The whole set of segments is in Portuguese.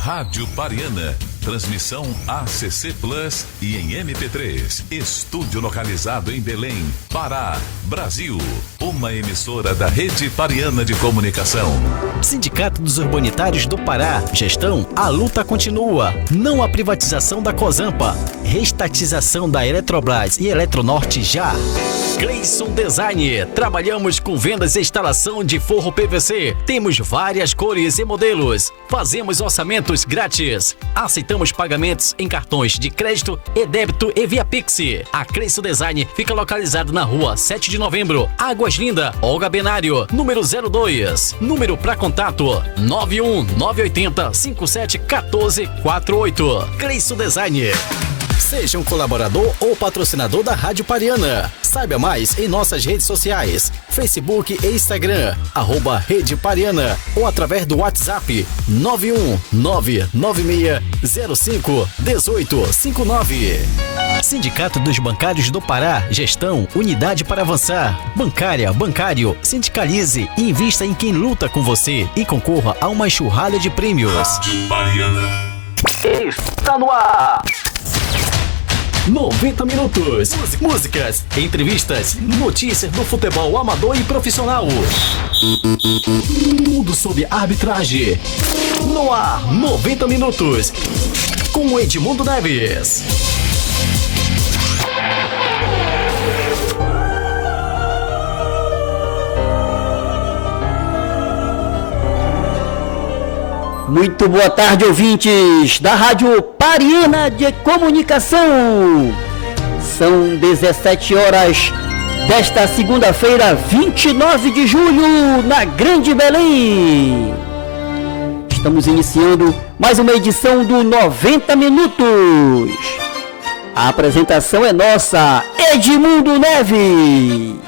Rádio Pariana. Transmissão ACC Plus e em MP3. Estúdio localizado em Belém, Pará, Brasil. Uma emissora da Rede Pariana de Comunicação. Sindicato dos Urbanitários do Pará. Gestão, a luta continua. Não a privatização da Cozampa. Restatização da Eletrobras e Eletronorte já. Cleison Design. Trabalhamos com vendas e instalação de forro PVC. Temos várias cores e modelos. Fazemos orçamentos grátis. Aceitamos pagamentos em cartões de crédito e débito e via Pix. A Cleison Design fica localizado na rua 7 de novembro, Águas Linda, Olga Benário, número 02. Número para contato 91980571448. Cleison Design. Seja um colaborador ou patrocinador da Rádio Pariana. Saiba mais em nossas redes sociais, Facebook e Instagram, @Rede Pariana, ou através do WhatsApp 91996051859. Sindicato dos Bancários do Pará. Gestão, unidade para avançar. Bancária, bancário, sindicalize e invista em quem luta com você e concorra a uma enxurrada de prêmios. Rádio Pariana. Está no ar. 90 minutos. Músicas, entrevistas, notícias do futebol amador e profissional. Tudo sob arbitragem. No ar, 90 minutos. Com Edmundo Neves. Muito boa tarde, ouvintes da Rádio Pariana de Comunicação. São 17 horas desta segunda-feira, 29 de julho, na Grande Belém. Estamos iniciando mais uma edição do 90 Minutos. A apresentação é nossa, Edmundo Neves.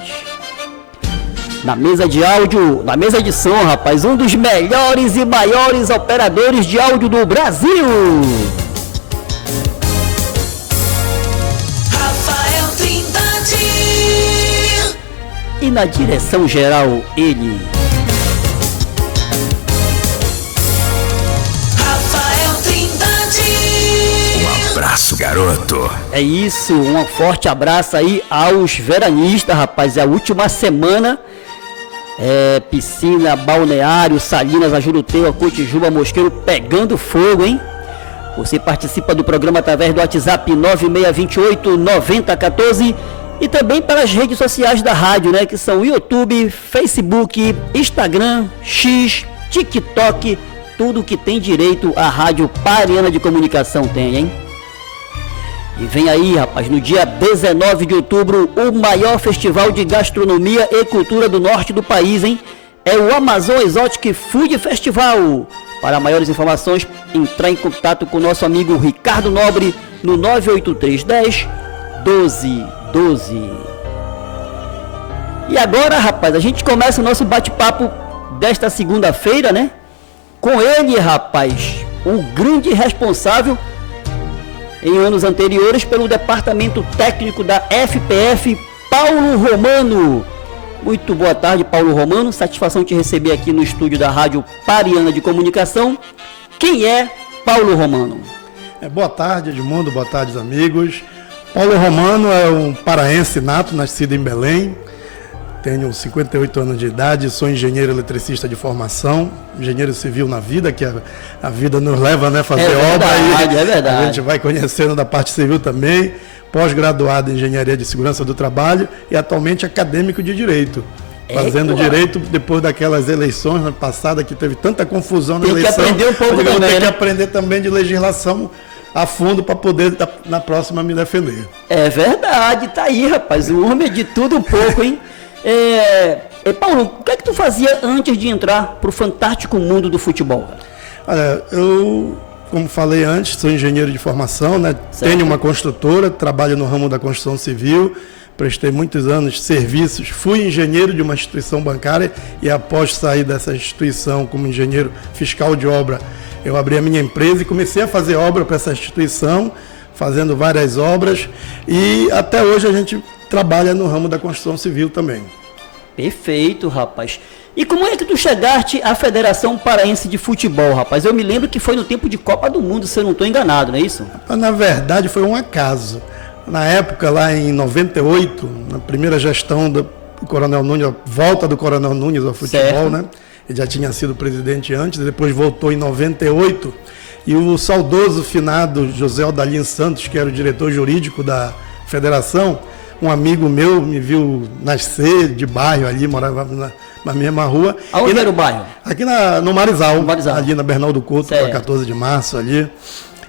Na mesa de áudio, na mesa de som, rapaz, um dos melhores e maiores operadores de áudio do Brasil. Rafael Trindade. E na direção geral, ele. Rafael Trindade. Um abraço, garoto. É isso, um forte abraço aí aos veranistas, rapaz. É a última semana. Piscina, balneário, Salinas, Ajuruteua, Cotijuba, Mosqueiro pegando fogo, hein? Você participa do programa através do WhatsApp 9628-9014 e também pelas redes sociais da rádio, né? Que são YouTube, Facebook, Instagram, X, TikTok, tudo que tem direito a Rádio Pariana de Comunicação tem, hein? E vem aí, rapaz, no dia 19 de outubro, o maior festival de gastronomia e cultura do norte do país, hein? É o Amazon Exotic Food Festival. Para maiores informações, entrar em contato com o nosso amigo Ricardo Nobre no 98310-1212. E agora, rapaz, a gente começa o nosso bate-papo desta segunda-feira, né? Com ele, rapaz, o grande responsável em anos anteriores pelo departamento técnico da FPF, Paulo Romano. Muito boa tarde, Paulo Romano. Satisfação te receber aqui no estúdio da Rádio Pariana de Comunicação. Quem é Paulo Romano? Boa tarde, Edmundo. Boa tarde, amigos. Paulo Romano é um paraense nato, nascido em Belém. Tenho 58 anos de idade, sou engenheiro eletricista de formação, engenheiro civil na vida, que a vida nos leva, né, a fazer obra. É verdade. A gente vai conhecendo da parte civil também, pós-graduado em Engenharia de Segurança do Trabalho e atualmente acadêmico de Direito. Fazendo Direito depois daquelas eleições passadas que teve tanta confusão na eleição. Tem que aprender um pouco também, Tem que né? aprender também de legislação a fundo para poder, na próxima, me defender. É verdade, tá aí, rapaz. O homem é de tudo um pouco, hein? Paulo, o que é que tu fazia antes de entrar pro fantástico mundo do futebol? Olha, eu, como falei antes, sou engenheiro de formação, né? Tenho uma construtora, trabalho no ramo da construção civil, prestei muitos anos de serviços, fui engenheiro de uma instituição bancária e após sair dessa instituição como engenheiro fiscal de obra, eu abri a minha empresa e comecei a fazer obra para essa instituição, fazendo várias obras e até hoje a gente trabalha no ramo da construção civil também. Perfeito, rapaz. E como é que tu chegaste à Federação Paraense de Futebol, rapaz? Eu me lembro que foi no tempo de Copa do Mundo, se eu não estou enganado, não é isso? Na verdade, foi um acaso. Na época, lá em 98, na primeira gestão do Coronel Nunes, a volta do Coronel Nunes ao futebol, certo, né? Ele já tinha sido presidente antes, depois voltou em 98. E o saudoso finado José Aldalino Santos, que era o diretor jurídico da federação, um amigo meu me viu nascer de bairro ali, morava na mesma rua. Aonde era o bairro? Aqui no Marizal, Marizal, ali na Bernardo Couto, certo, 14 de março ali.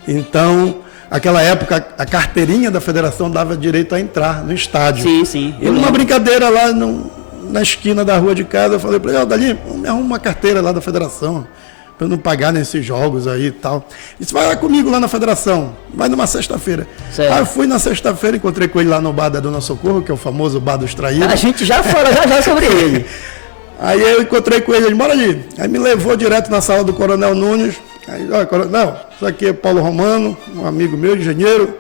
Então, naquela época, a carteirinha da federação dava direito a entrar no estádio. Sim, sim. E numa brincadeira lá na esquina da rua de casa, eu falei para ele, Aldalino, me arruma uma carteira lá da federação, para eu não pagar nesses jogos aí e tal. E você vai lá comigo lá na federação, vai numa sexta-feira. Aí eu fui na sexta-feira, encontrei com ele lá no bar da Dona Socorro, que é o famoso bar dos traídos. A gente já fala já sobre ele. Aí eu encontrei com ele, bora ali. Aí me levou direto na sala do Coronel Nunes. Aí, olha, Coronel, isso aqui é Paulo Romano, um amigo meu, engenheiro.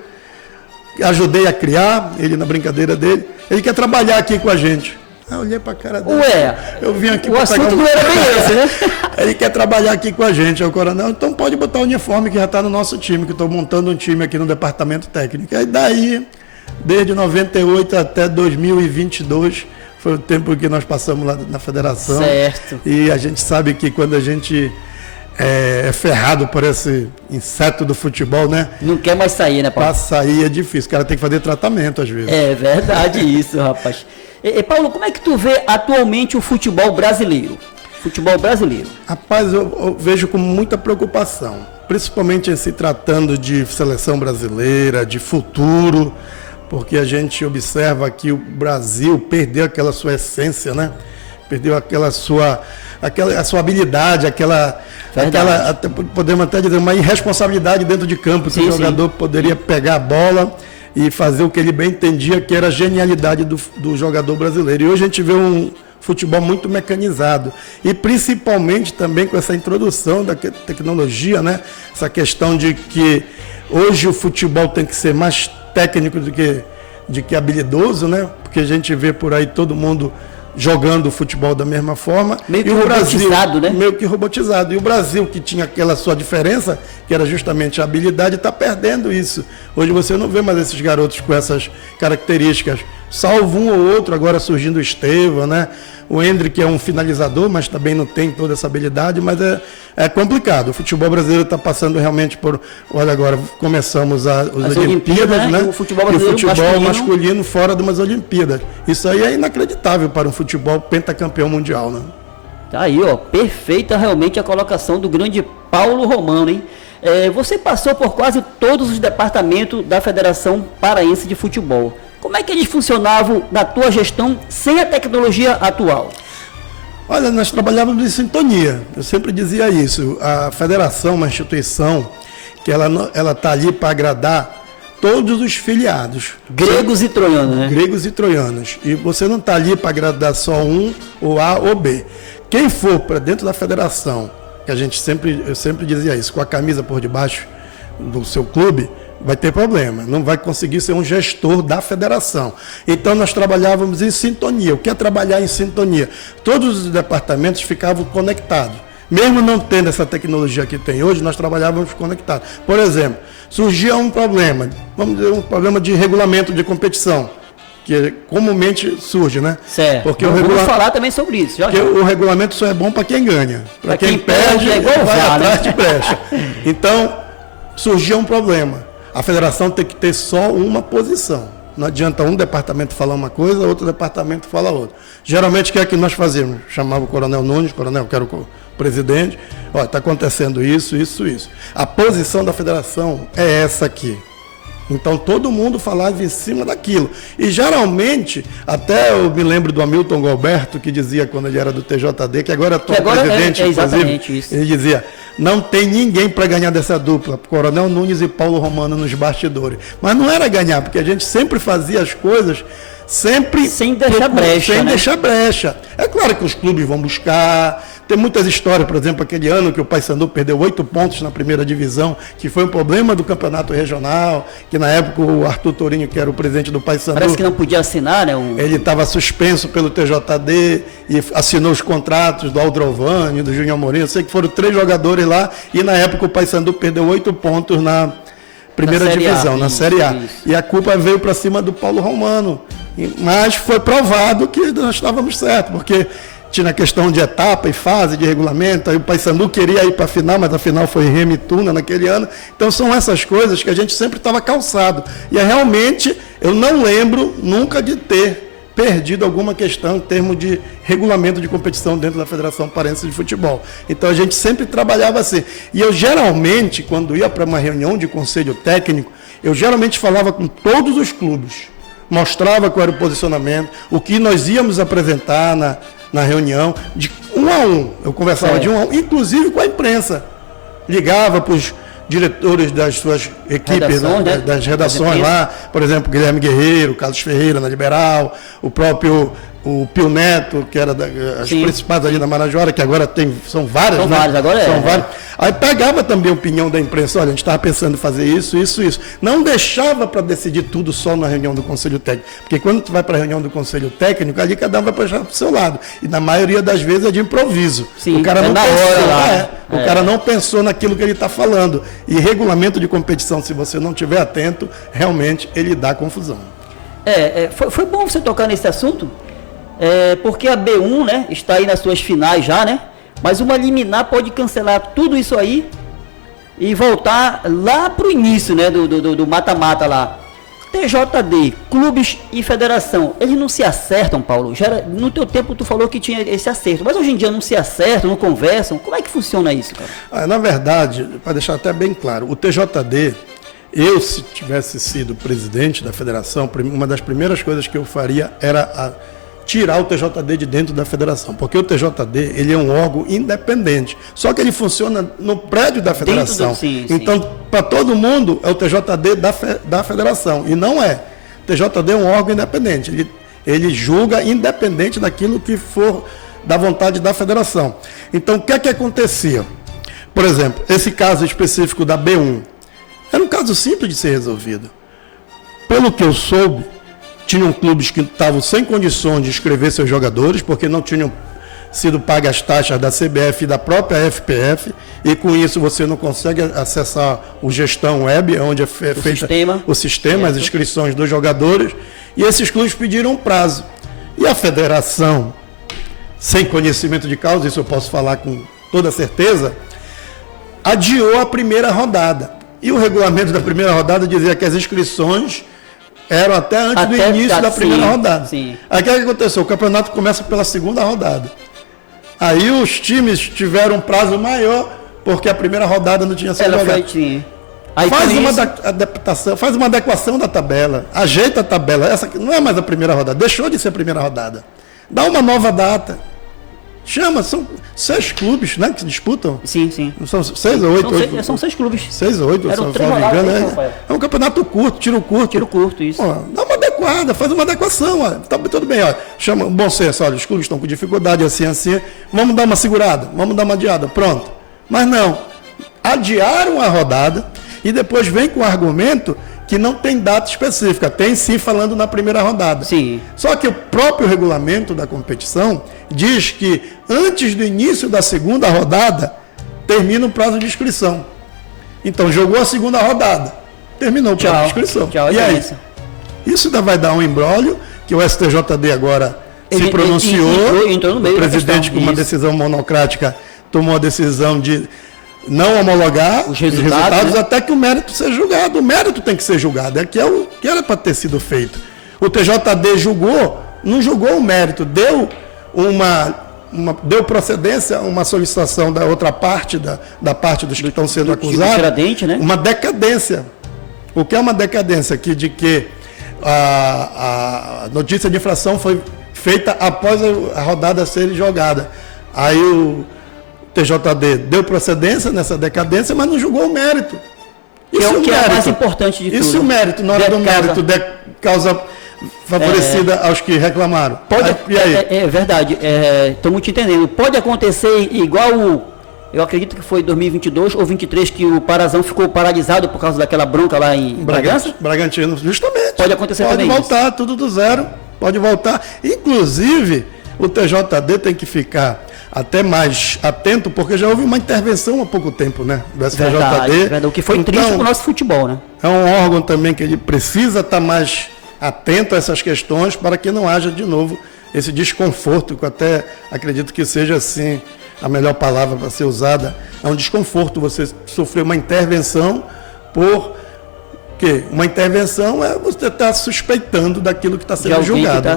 Ajudei a criar, ele na brincadeira dele. Ele quer trabalhar aqui com a gente. Aí eu olhei pra cara dele. Ué, eu vim aqui o assunto não era bem esse, né? Ele quer trabalhar aqui com a gente, é o Coronel. Então pode botar o uniforme que já está no nosso time, que eu estou montando um time aqui no departamento técnico. Aí daí, desde 98 até 2022, foi o tempo que nós passamos lá na federação. Certo. E a gente sabe que quando a gente é ferrado por esse inseto do futebol, né? Não quer mais sair, né, Paulo? Para sair é difícil, o cara tem que fazer tratamento às vezes. É verdade isso, rapaz. E Paulo, como é que tu vê atualmente o futebol brasileiro? Futebol brasileiro. Rapaz, eu vejo com muita preocupação, principalmente em se tratando de seleção brasileira, de futuro, porque a gente observa que o Brasil perdeu aquela sua essência, né? Perdeu a sua habilidade, podemos até dizer, uma irresponsabilidade dentro de campo, que o jogador poderia pegar a bola e fazer o que ele bem entendia, que era a genialidade do jogador brasileiro. E hoje a gente vê um futebol muito mecanizado. E principalmente também com essa introdução da tecnologia, né? Essa questão de que hoje o futebol tem que ser mais técnico do que habilidoso, né? Porque a gente vê por aí todo mundo jogando o futebol da mesma forma. Meio que robotizado, né? Meio que robotizado. E o Brasil, que tinha aquela sua diferença, que era justamente a habilidade, está perdendo isso. Hoje você não vê mais esses garotos com essas características, salvo um ou outro, agora surgindo o Estevão, né? O Hendrick é um finalizador, mas também não tem toda essa habilidade, mas é complicado. O futebol brasileiro está passando realmente por... Olha, agora começamos as Olimpíadas, né? E o futebol brasileiro, e o futebol masculino fora de umas Olimpíadas. Isso aí é inacreditável para um futebol pentacampeão mundial, né? Tá aí, ó, perfeita realmente a colocação do grande Paulo Romano, hein? Você passou por quase todos os departamentos da Federação Paraense de Futebol. Como é que eles funcionavam na tua gestão sem a tecnologia atual? Olha, nós trabalhávamos em sintonia. Eu sempre dizia isso. A federação é uma instituição que ela está ali para agradar todos os filiados. Gregos e troianos, né? Gregos e troianos. E você não está ali para agradar só um, ou A ou B. Quem for para dentro da federação, que eu sempre dizia isso, com a camisa por debaixo do seu clube, vai ter problema, não vai conseguir ser um gestor da federação. Então nós trabalhávamos em sintonia. O que é trabalhar em sintonia? Todos os departamentos ficavam conectados. Mesmo não tendo essa tecnologia que tem hoje, nós trabalhávamos conectados. Por exemplo, surgia um problema, vamos dizer, um problema de regulamento de competição, que comumente surge, né? Certo. Porque vamos falar também sobre isso. Porque o regulamento só é bom para quem ganha. Para quem perde, é igual vai VAR, atrás né? de brecha. Então, surgia um problema. A federação tem que ter só uma posição. Não adianta um departamento falar uma coisa, outro departamento fala outra. Geralmente, o que é que nós fazíamos? Chamava o Coronel Nunes, Coronel, quero o presidente. Olha, está acontecendo isso. A posição da federação é essa aqui. Então, todo mundo falava em cima daquilo. E, geralmente, até eu me lembro do Hamilton Galberto, que dizia, quando ele era do TJD, que agora é presidente, exatamente isso. Ele dizia, não tem ninguém para ganhar dessa dupla, Coronel Nunes e Paulo Romano nos bastidores. Mas não era ganhar, porque a gente sempre fazia as coisas sem deixar brecha. É claro que os clubes vão buscar, Tem muitas histórias, por exemplo, aquele ano que o Paysandu perdeu 8 pontos na primeira divisão, que foi um problema do campeonato regional, que na época o Arthur Torinho, que era o presidente do Paysandu... Parece que não podia assinar, né? Ele estava suspenso pelo TJD e assinou os contratos do Aldrovani, do Júnior Amorim. Eu sei que foram 3 jogadores lá e na época o Paysandu perdeu 8 pontos na primeira divisão, na Série A. E a culpa veio para cima do Paulo Romano. Mas foi provado que nós estávamos certos, porque tinha a questão de etapa e fase de regulamento, aí o Paysandu queria ir para a final, mas a final foi Remo e Tuna naquele ano. Então são essas coisas que a gente sempre estava calçado. E realmente eu não lembro nunca de ter perdido alguma questão em termos de regulamento de competição dentro da Federação Paraense de Futebol. Então a gente sempre trabalhava assim. E eu geralmente, quando ia para uma reunião de conselho técnico, eu geralmente falava com todos os clubes, mostrava qual era o posicionamento, o que nós íamos apresentar na reunião, de 1 a 1. Eu conversava de 1 a 1, inclusive com a imprensa. Ligava para os diretores das suas equipes, das redações lá, por exemplo, Guilherme Guerreiro, Carlos Ferreira na Liberal, o próprio Pio Neto, que era as principais ali da Marajoara, que agora são várias. São várias, agora são várias. Aí pegava também a opinião da imprensa, olha, a gente estava pensando em fazer isso. Não deixava para decidir tudo só na reunião do Conselho Técnico, porque quando tu vai para a reunião do Conselho Técnico, ali cada um vai puxar para o seu lado, e na maioria das vezes é de improviso. Sim, o cara não pensou, o cara não pensou naquilo que ele está falando. E regulamento de competição, se você não estiver atento, realmente ele dá confusão. Foi bom você tocar nesse assunto, porque a B1, né, está aí nas suas finais já, né? Mas uma liminar pode cancelar tudo isso aí e voltar lá para o início, né, do mata-mata lá. TJD, clubes e federação, eles não se acertam, Paulo? No teu tempo tu falou que tinha esse acerto, mas hoje em dia não se acertam, não conversam. Como é que funciona isso, cara? Na verdade, para deixar até bem claro, o TJD, se tivesse sido presidente da federação, uma das primeiras coisas que eu faria era tirar o TJD de dentro da federação, porque o TJD ele é um órgão independente, só que ele funciona no prédio da federação. Então, para todo mundo, é o TJD da federação, e não é. O TJD é um órgão independente, ele julga independente daquilo que for da vontade da federação. Então, o que é que acontecia? Por exemplo, esse caso específico da B1, era um caso simples de ser resolvido. Pelo que eu soube, tinham clubes que estavam sem condições de inscrever seus jogadores, porque não tinham sido pagas as taxas da CBF e da própria FPF, e com isso você não consegue acessar o gestão web, onde é feito o sistema, as inscrições dos jogadores, e esses clubes pediram um prazo. E a federação, sem conhecimento de causa, isso eu posso falar com toda certeza, adiou a primeira rodada. E o regulamento da primeira rodada dizia que as inscrições eram até antes do início da primeira rodada. Sim. Aí o que aconteceu? O campeonato começa pela segunda rodada. Aí os times tiveram um prazo maior, porque a primeira rodada não tinha sido jogada. Faz uma adequação da tabela, ajeita a tabela. Essa não é mais a primeira rodada, deixou de ser a primeira rodada. Dá uma nova data. Chama, são 6 clubes, né, que se disputam. Sim, sim. São 6 ou 8? São 6 clubes. 6 ou 8, se não me engano. É um campeonato curto, tiro curto. Isso. Dá uma adequada, faz uma adequação. Ó. Tá tudo bem, ó. Chama, bom senso, olha, os clubes estão com dificuldade assim. Vamos dar uma segurada, vamos dar uma adiada. Pronto. Mas não. Adiaram a rodada e depois vem com o argumento que não tem data específica, tem sim falando na primeira rodada. Sim. Só que o próprio regulamento da competição diz que antes do início da segunda rodada, termina o prazo de inscrição. Então, jogou a segunda rodada, terminou o prazo de inscrição. E aí? Isso ainda vai dar um imbróglio, que o STJD agora se pronunciou, entrou no meio o presidente, com uma decisão monocrática, tomou a decisão de não homologar os resultados, né? Até que o mérito seja julgado. O mérito tem que ser julgado, é que é o que era para ter sido feito. O TJD julgou, não julgou o mérito, deu procedência a uma solicitação da outra parte, da parte dos que estão sendo acusados, né? Uma decadência. O que é uma decadência? De que a notícia de infração foi feita após a rodada ser jogada. Aí o TJD deu procedência nessa decadência, mas não julgou o mérito. Isso é o que é mais importante de tudo. Isso é o mérito. Na hora do mérito, causa favorecida aos que reclamaram. E aí? É verdade, estamos te entendendo. Pode acontecer igual eu acredito que foi 2022 ou 23 que o Parazão ficou paralisado por causa daquela bronca lá em Bragança? Bragantino, justamente. Pode acontecer também isso. Pode voltar, tudo do zero, pode voltar. Inclusive, o TJD tem que ficar até mais atento, porque já houve uma intervenção há pouco tempo, né? Do STJD. Verdade, o que foi triste para o nosso futebol, né? É um órgão também que ele precisa estar mais atento a essas questões para que não haja de novo esse desconforto, que eu até acredito que seja assim a melhor palavra para ser usada. É um desconforto você sofrer uma intervenção por quê? Uma intervenção é você estar suspeitando daquilo que está sendo julgado.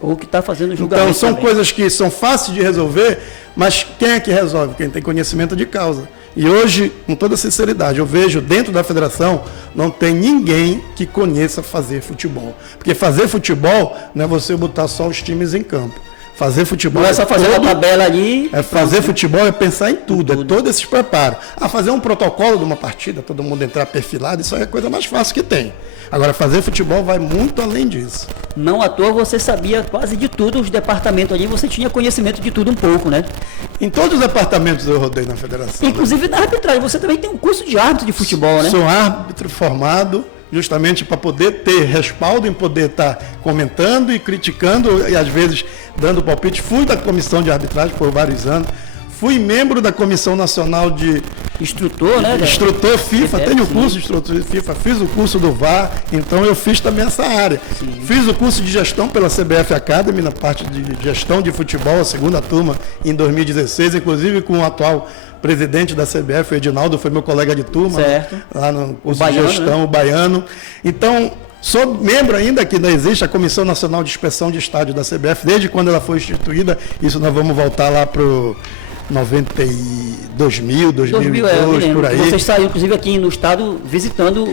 Ou que está fazendo julgamento. Então são também. coisas que são fáceis de resolver, mas quem é que resolve? Quem tem conhecimento de causa. E hoje, com toda sinceridade, eu vejo dentro da federação não tem ninguém que conheça fazer futebol. Porque fazer futebol não é você botar só os times em campo. Fazer futebol não é só fazer uma tabela ali. Fazer futebol é pensar em tudo, é todo esse preparo. Fazer um protocolo de uma partida, todo mundo entrar perfilado, isso aí é a coisa mais fácil que tem. Agora, fazer futebol vai muito além disso. Não à toa você sabia quase de tudo, os departamentos ali, você tinha conhecimento de tudo um pouco, né? Em todos os departamentos eu rodei na federação. Inclusive na arbitragem, você também tem um curso de árbitro de futebol, né? Sou árbitro formado, justamente para poder ter respaldo em poder estar comentando e criticando e às vezes dando palpite. Fui da comissão de arbitragem por vários anos, fui membro da Comissão Nacional de Instrutor, né? Instrutor FIFA, tenho o curso de instrutor FIFA, fiz o curso do VAR, então eu fiz também essa área. Sim. Fiz o curso de gestão pela CBF Academy, na parte de gestão de futebol, a segunda turma, em 2016, inclusive com o atual presidente da CBF, o Edinaldo, foi meu colega de turma, certo. Lá no curso de gestão, né? O baiano. Então, sou membro ainda, que ainda existe a Comissão Nacional de Inspeção de Estádio da CBF, desde quando ela foi instituída. Isso nós vamos voltar lá para o 2002, por aí. Vocês saíram, inclusive, aqui no estado visitando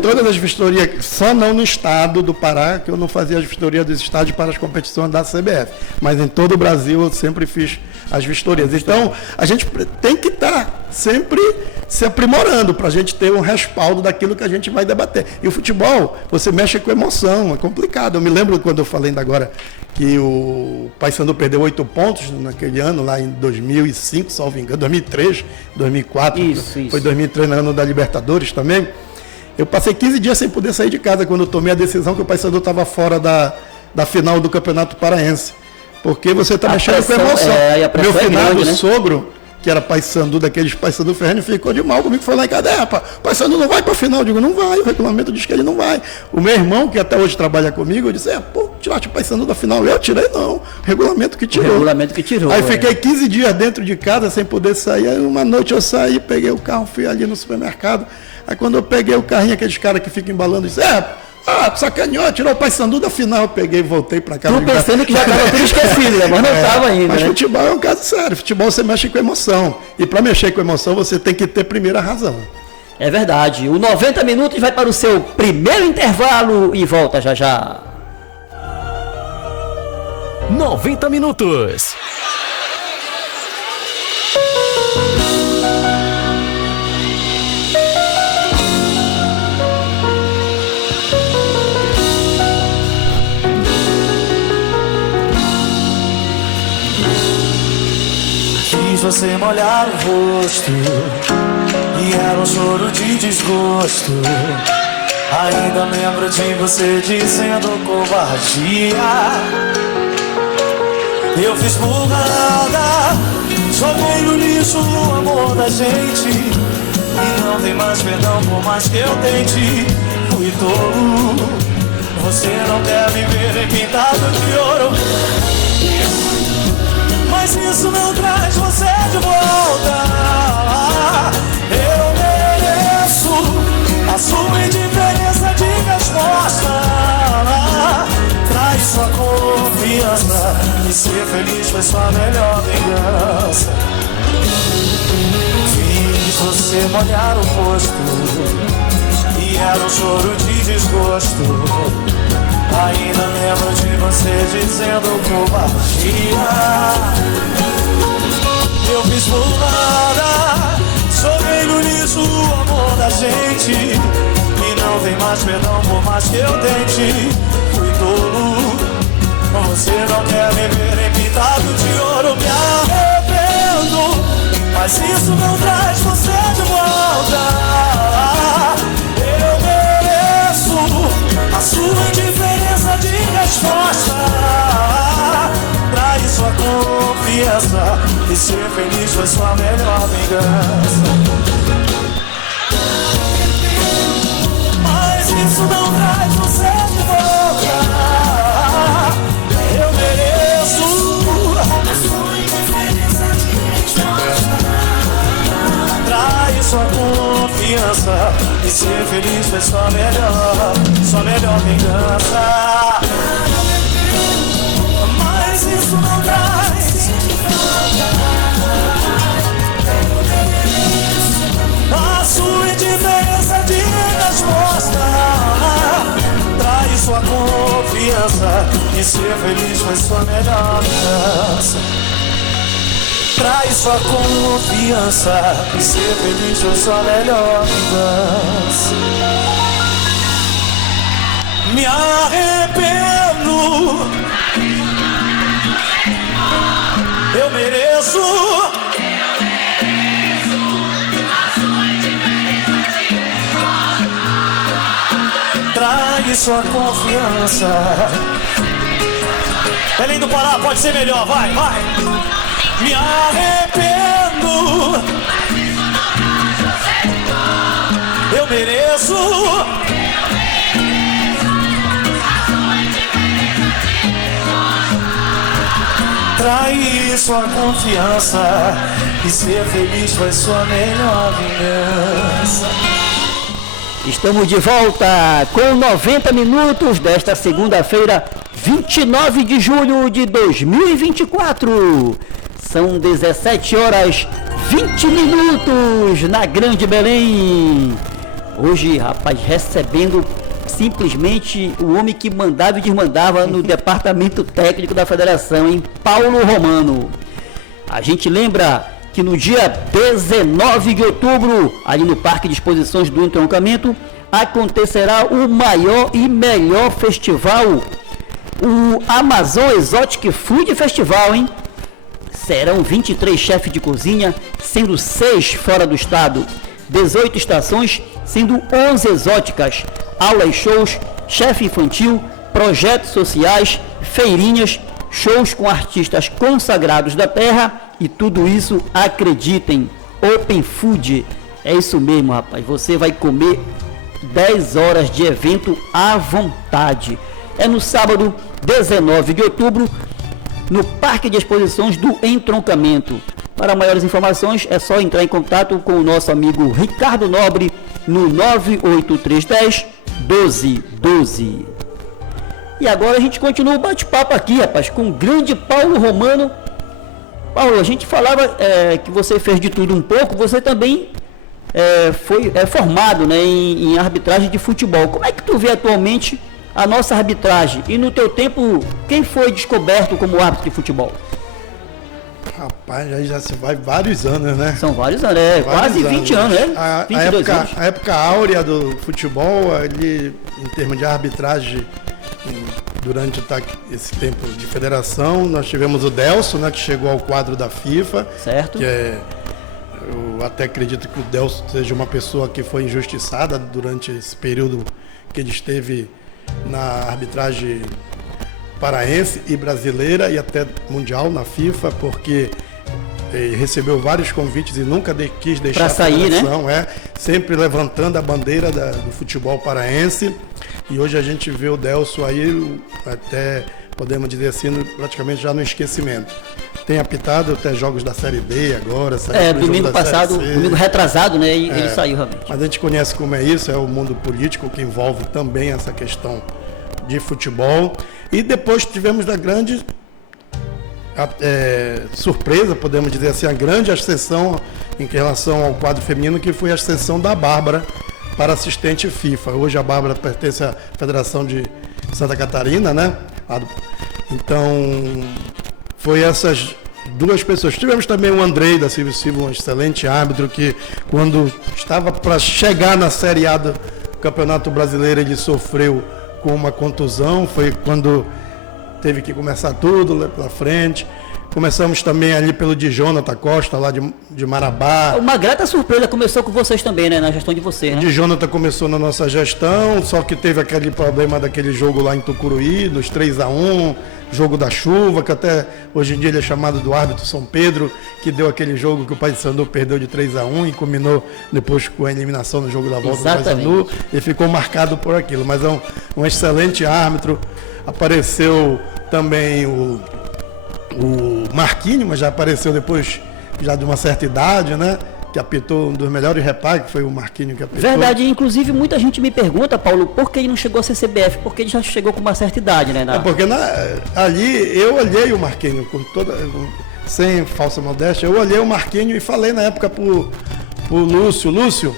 todas as vistorias, só não no estado do Pará, que eu não fazia as vistorias dos estádios para as competições da CBF. Mas em todo o Brasil eu sempre fiz as vistorias. Então, a gente tem que estar sempre se aprimorando para a gente ter um respaldo daquilo que a gente vai debater. E o futebol, você mexe com emoção, é complicado. Eu me lembro quando eu falei ainda agora que o Paysandu perdeu 8 pontos naquele ano, lá em 2005, salvo engano, 2003, 2004, foi 2003, no ano da Libertadores também. Eu passei 15 dias sem poder sair de casa quando eu tomei a decisão que o Paysandu estava fora da final do Campeonato Paraense. Porque você está mexendo com emoção. Meu finado sogro, que era Paysandu, daqueles Paysandu Ferreira, ficou de mal comigo, foi lá em casa, rapaz, o Paysandu não vai para a final. Eu digo, não vai, o regulamento diz que ele não vai. O meu irmão, que até hoje trabalha comigo, eu disse, tiraste o Paysandu da final. Eu tirei, não, o regulamento que tirou. Aí fiquei 15 dias dentro de casa, sem poder sair. Aí uma noite eu saí, peguei o carro, fui ali no supermercado. Aí quando eu peguei o carrinho, aqueles caras que ficam embalando, disse, sacaneou, tirou o Paysandu da final. Eu peguei e voltei para casa. Tô pensando que já estava tudo esquecido, né? Mas não estava ainda. Mas futebol é um caso sério. Futebol você mexe com emoção. E para mexer com emoção, você tem que ter primeiro a razão. É verdade. O 90 minutos vai para o seu primeiro intervalo e volta já já. 90 minutos. Fiz você molhar o rosto e era um choro de desgosto. Ainda lembro de você dizendo covardia. Eu fiz por nada, joguei no lixo o amor da gente. E não tem mais perdão por mais que eu tente. Fui tolo, você não quer me ver pintado de ouro. Mas isso não traz você de volta. Eu mereço a sua indiferença de resposta. Traz sua confiança e ser feliz foi sua melhor vingança. Fiz você molhar o rosto e era um choro de desgosto. Ainda lembro de você dizendo covardia. Eu fiz por nada, joguei no lixo o amor da gente. E não tem mais perdão por mais que eu tente. Fui tolo. Você não quer me ver em pintado de ouro. Me arrependo, mas isso não traz você de volta. Eu mereço a sua indiferença de resposta. Trai sua confiança e ser feliz foi sua melhor vingança. Mas isso não traz você de volta. Eu mereço a sua indiferença de resposta. Trai sua confiança e ser feliz foi sua melhor vingança. Mas isso não traz a sua indiferença de resposta. Trai sua confiança e ser feliz foi sua melhor vingança. Trai sua confiança e ser feliz foi sua melhor vingança. Me arrependo, eu mereço a sua indiferença de resposta. Trai sua confiança. Belém do Pará, pode ser melhor, vai. Me arrependo, eu mereço trair sua confiança e ser feliz foi sua melhor vingança. Estamos de volta com 90 minutos desta segunda-feira, 29 de julho de 2024. São 17 horas 20 minutos na Grande Belém. Hoje, rapaz, recebendo simplesmente o homem que mandava e desmandava no departamento técnico da federação, hein? Paulo Romano. A gente lembra que no dia 19 de outubro, ali no Parque de Exposições do Entroncamento, acontecerá o maior e melhor festival, o Amazon Exotic Food Festival, hein? Serão 23 chefes de cozinha, sendo 6 fora do estado, 18 estações, sendo 11 exóticas, aulas e shows, chefe infantil, projetos sociais, feirinhas, shows com artistas consagrados da terra e tudo isso, acreditem, Open Food. É isso mesmo, rapaz, você vai comer 10 horas de evento à vontade. É no sábado, 19 de outubro, no Parque de Exposições do Entroncamento. Para maiores informações é só entrar em contato com o nosso amigo Ricardo Nobre no 98310-1212. E agora a gente continua o bate-papo aqui, rapaz, com o grande Paulo Romano. Paulo, a gente falava que você fez de tudo um pouco, você também foi formado, né, em arbitragem de futebol. Como é que tu vê atualmente a nossa arbitragem? E no teu tempo, quem foi descoberto como árbitro de futebol? Rapaz, aí já se vai vários anos, né? São vários anos, quase 20 anos, né? 22 anos. A época áurea do futebol, ali, em termos de arbitragem, durante esse tempo de federação, nós tivemos o Delso, né, que chegou ao quadro da FIFA. Certo. Eu até acredito que o Delso seja uma pessoa que foi injustiçada durante esse período que ele esteve na arbitragem paraense e brasileira e até mundial na FIFA, porque ele recebeu vários convites e nunca quis deixar pra sair, a federação, né? Sempre levantando a bandeira do futebol paraense. E hoje a gente vê o Delso aí, até podemos dizer assim, praticamente já no esquecimento. Tem apitado até jogos da Série D agora. Domingo passado, domingo retrasado, né? E ele saiu realmente. Mas a gente conhece como é isso, é o mundo político que envolve também essa questão de futebol. E depois tivemos da grande surpresa, podemos dizer assim, a grande ascensão em relação ao quadro feminino, que foi a ascensão da Bárbara para assistente FIFA. Hoje a Bárbara pertence à Federação de Santa Catarina, né? Então, foi essas duas pessoas. Tivemos também o Andrei da Silvio Silva, um excelente árbitro, que quando estava para chegar na Série A do Campeonato Brasileiro, ele sofreu com uma contusão, foi quando teve que começar tudo lá pela frente. Começamos também ali pelo de Jonathan Costa, lá de Marabá. Uma grata surpresa começou com vocês também, né? Na gestão de vocês, né? De Jonathan começou na nossa gestão, só que teve aquele problema daquele jogo lá em Tucuruí, dos 3-1, jogo da chuva, que até hoje em dia ele é chamado do árbitro São Pedro, que deu aquele jogo que o Paysandu perdeu de 3-1 e culminou depois com a eliminação no jogo da volta do Paysandu, e ficou marcado por aquilo. Mas é um excelente árbitro. Apareceu também o Marquinhos, mas já apareceu depois, já de uma certa idade, né? Que apitou um dos melhores reparos, que foi o Marquinhos que apitou. Verdade, inclusive muita gente me pergunta, Paulo, por que ele não chegou a ser CBF? Porque ele já chegou com uma certa idade, né? É porque ali eu olhei o Marquinhos, sem falsa modéstia, eu olhei o Marquinhos e falei na época pro Lúcio,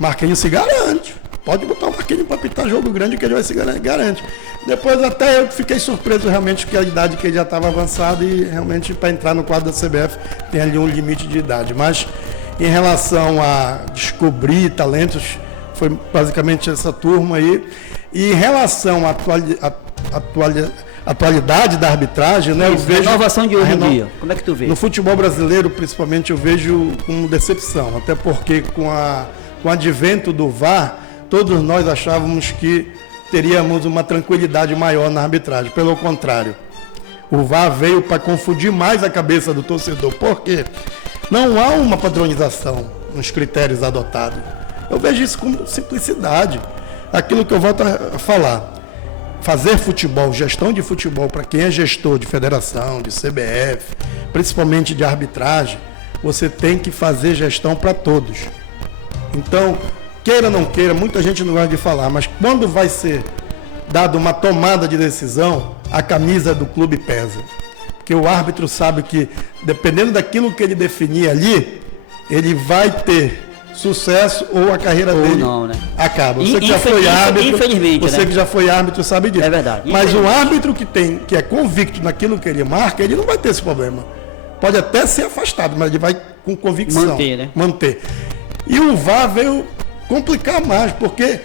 Marquinhos se garante. Pode botar o Marquinhos para apitar jogo grande que ele vai se garante. Depois até eu fiquei surpreso realmente que a idade que ele já estava avançada e realmente para entrar no quadro da CBF tem ali um limite de idade. Mas em relação a descobrir talentos, foi basicamente essa turma aí. E em relação à atualidade da arbitragem, né? Eu vejo renovação de hoje em dia. Como é que tu vê? No futebol brasileiro, principalmente, eu vejo com decepção. Até porque com o advento do VAR, todos nós achávamos que teríamos uma tranquilidade maior na arbitragem. Pelo contrário, o VAR veio para confundir mais a cabeça do torcedor. Por quê? Não há uma padronização nos critérios adotados. Eu vejo isso com simplicidade. Aquilo que eu volto a falar. Fazer futebol, gestão de futebol, para quem é gestor de federação, de CBF, principalmente de arbitragem, você tem que fazer gestão para todos. Então, queira ou não queira, muita gente não gosta de falar, mas quando vai ser dada uma tomada de decisão, a camisa do clube pesa. Porque o árbitro sabe que, dependendo daquilo que ele definir ali, ele vai ter sucesso ou a carreira dele não, né? acaba. Você que já foi árbitro, infelizmente, que já foi árbitro sabe disso. É verdade. Mas o árbitro que é convicto naquilo que ele marca, ele não vai ter esse problema. Pode até ser afastado, mas ele vai com convicção. Manter, né? Manter. E o VAR veio complicar mais, porque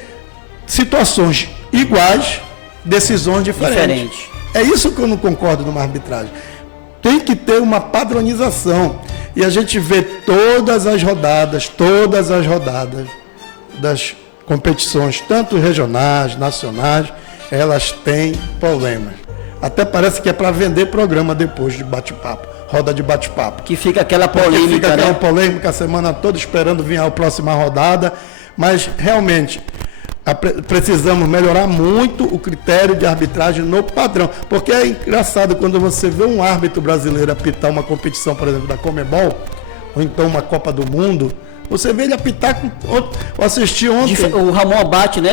situações iguais, decisões diferentes. É isso que eu não concordo numa arbitragem. Tem que ter uma padronização. E a gente vê todas as rodadas das competições, tanto regionais, nacionais, elas têm problemas. Até parece que é para vender programa depois de bate-papo, roda de bate-papo. Que fica aquela polêmica, fica aquela né? polêmica a semana toda esperando vir a próxima rodada. Mas, realmente, precisamos melhorar muito o critério de arbitragem no padrão. Porque é engraçado quando você vê um árbitro brasileiro apitar uma competição, por exemplo, da Comebol, ou então uma Copa do Mundo, você vê ele apitar, eu assisti ontem. O Ramon Abate, né?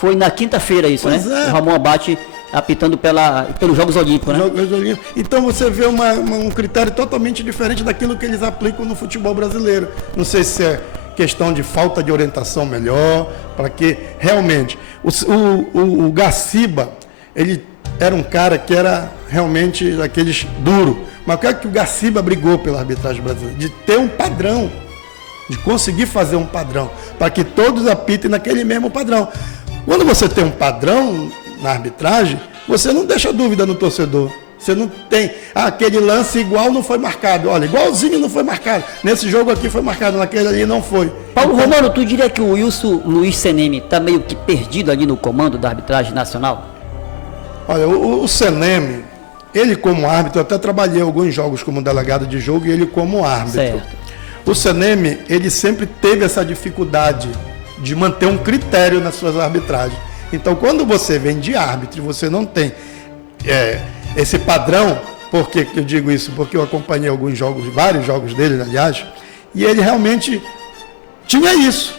Foi na quinta-feira isso, pois né? É. O Ramon Abate apitando pelos Jogos Olímpicos, né? Então você vê um critério totalmente diferente daquilo que eles aplicam no futebol brasileiro. Não sei se é questão de falta de orientação melhor, para que realmente... O Gaciba, ele era um cara que era realmente daqueles duro. Mas o que é que o Gaciba brigou pela arbitragem brasileira? De ter um padrão, de conseguir fazer um padrão, para que todos apitem naquele mesmo padrão. Quando você tem um padrão na arbitragem, você não deixa dúvida no torcedor. Você não tem, aquele lance igual não foi marcado. Olha, igualzinho não foi marcado. Nesse jogo aqui foi marcado, naquele ali não foi. Paulo Romano, tu diria que o Wilson Luiz Seneme está meio que perdido ali no comando da arbitragem nacional? Olha, o Seneme, ele como árbitro, eu até trabalhei alguns jogos como delegado de jogo e ele como árbitro. Certo. O Seneme, ele sempre teve essa dificuldade de manter um critério nas suas arbitragens. Então, quando você vem de árbitro e você não tem esse padrão, por que eu digo isso? Porque eu acompanhei alguns jogos, vários jogos dele, aliás, e ele realmente tinha isso.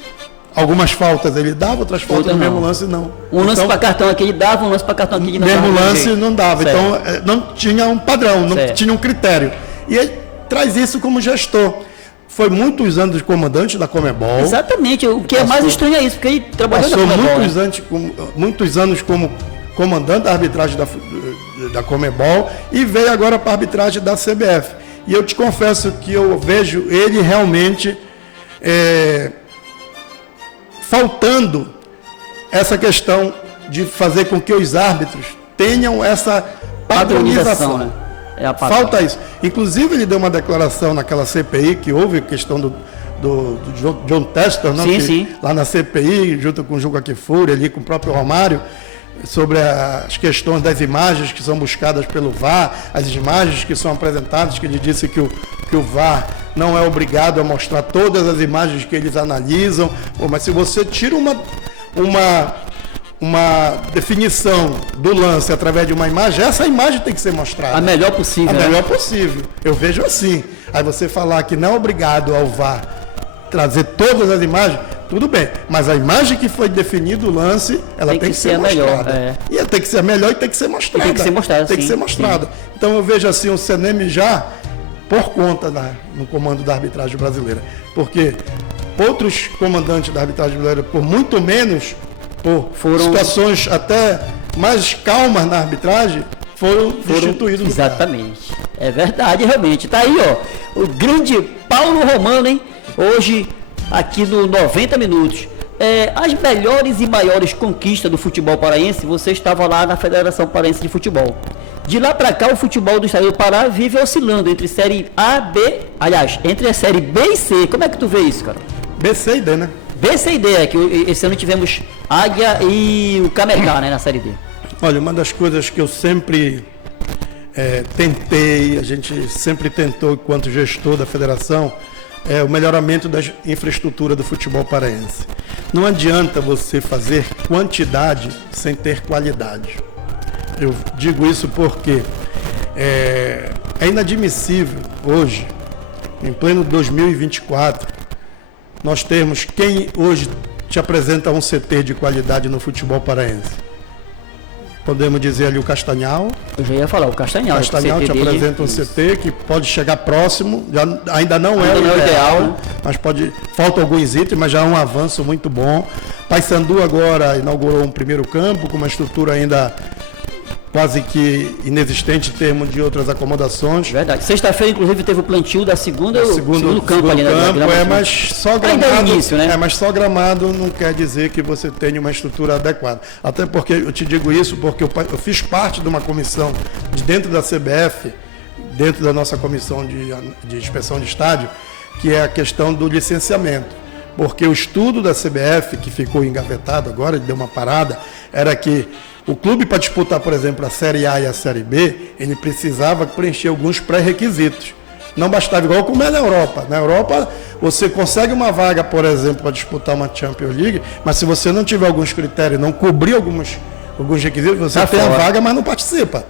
Algumas faltas ele dava, outras faltas no mesmo lance não. Um lance para cartão aqui ele dava, um lance para cartão aqui ele não dava. Mesmo lance não dava. Certo. Então, não tinha um padrão, não tinha um critério. E ele traz isso como gestor. Foi muitos anos de comandante da Comebol. Exatamente, o que é mais estranho é isso, porque ele trabalhou na Comebol. Muitos anos como comandante da arbitragem da Comebol e veio agora para a arbitragem da CBF. E eu te confesso que eu vejo ele realmente faltando essa questão de fazer com que os árbitros tenham essa padronização. Né? Falta isso. Inclusive, ele deu uma declaração naquela CPI que houve questão do John Tester, não? Sim. Lá na CPI, junto com o Juca Kfouri, ali com o próprio Romário, sobre as questões das imagens que são buscadas pelo VAR, as imagens que são apresentadas, que ele disse que o VAR não é obrigado a mostrar todas as imagens que eles analisam, mas se você tira uma definição do lance através de uma imagem, essa imagem tem que ser mostrada. A melhor possível. A melhor possível. Eu vejo assim. Aí você falar que não é obrigado ao VAR trazer todas as imagens, tudo bem. Mas a imagem que foi definida o lance, ela tem que ser mostrada. Melhor, E tem que ser a melhor e tem que ser mostrada. Tem que ser mostrada, Tem que ser mostrada. Então eu vejo assim o CNM já por conta no comando da arbitragem brasileira. Porque outros comandantes da arbitragem brasileira, por muito menos, foram situações até mais calmas na arbitragem, foram destituídos. Exatamente. É verdade, realmente. Tá aí, ó, o grande Paulo Romano, hein? Hoje, aqui no 90 Minutos. As melhores e maiores conquistas do futebol paraense, você estava lá na Federação Paraense de Futebol. De lá para cá, o futebol do estado do Pará vive oscilando entre série A, B, aliás, entre a série B e C. Como é que tu vê isso, cara? B, C e D, né? B, C e D, é que esse ano tivemos Águia e o Camecá, né, na série D. Olha, uma das coisas que eu sempre tentei, a gente sempre tentou, enquanto gestor da federação, é o melhoramento da infraestrutura do futebol paraense. Não adianta você fazer quantidade sem ter qualidade. Eu digo isso porque é inadmissível hoje, em pleno 2024, nós temos quem hoje te apresenta um CT de qualidade no futebol paraense. Podemos dizer ali o Castanhal. Eu já ia falar, o Castanhal. O Castanhal te apresenta um CT que pode chegar próximo, ainda não é o ideal, né? Mas falta alguns itens, mas já é um avanço muito bom. Paysandu agora inaugurou um primeiro campo com uma estrutura ainda quase que inexistente em termos de outras acomodações. Verdade. Sexta-feira, inclusive, teve o plantio da segundo campo ali, né? Mas só gramado, ainda é o início, né? Mas só gramado não quer dizer que você tenha uma estrutura adequada. Até porque eu te digo isso porque eu fiz parte de uma comissão dentro da CBF, dentro da nossa comissão de inspeção de estádio, que é a questão do licenciamento. Porque o estudo da CBF, que ficou engavetado agora, deu uma parada, era que o clube, para disputar, por exemplo, a Série A e a Série B, ele precisava preencher alguns pré-requisitos. Não bastava, igual como é na Europa. Na Europa, você consegue uma vaga, por exemplo, para disputar uma Champions League, mas se você não tiver alguns critérios, não cobrir alguns requisitos, você tem a vaga, mas não participa.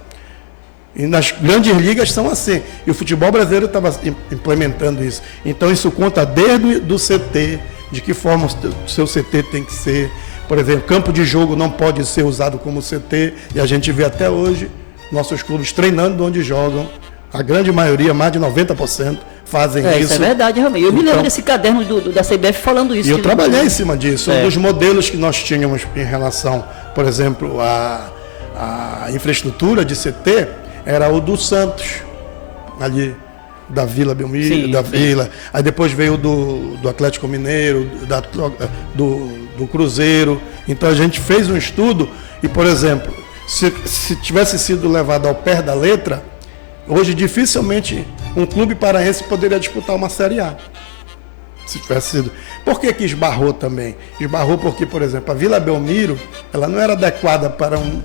E nas grandes ligas são assim. E o futebol brasileiro estava implementando isso. Então, isso conta desde do CT, de que forma o seu CT tem que ser. Por exemplo, campo de jogo não pode ser usado como CT, e a gente vê até hoje nossos clubes treinando onde jogam. A grande maioria, mais de 90%, fazem isso. Isso é verdade, realmente. Eu me lembro desse caderno da CBF falando isso. E eu trabalhei em cima disso. Um dos modelos que nós tínhamos em relação, por exemplo, à infraestrutura de CT, era o do Santos, ali da Vila Belmiro, Vila. Aí depois veio do Atlético Mineiro, do Cruzeiro. Então a gente fez um estudo e, por exemplo, se tivesse sido levado ao pé da letra, hoje dificilmente um clube paraense poderia disputar uma Série A. Se tivesse sido. Por que esbarrou também? Esbarrou porque, por exemplo, a Vila Belmiro, ela não era adequada para um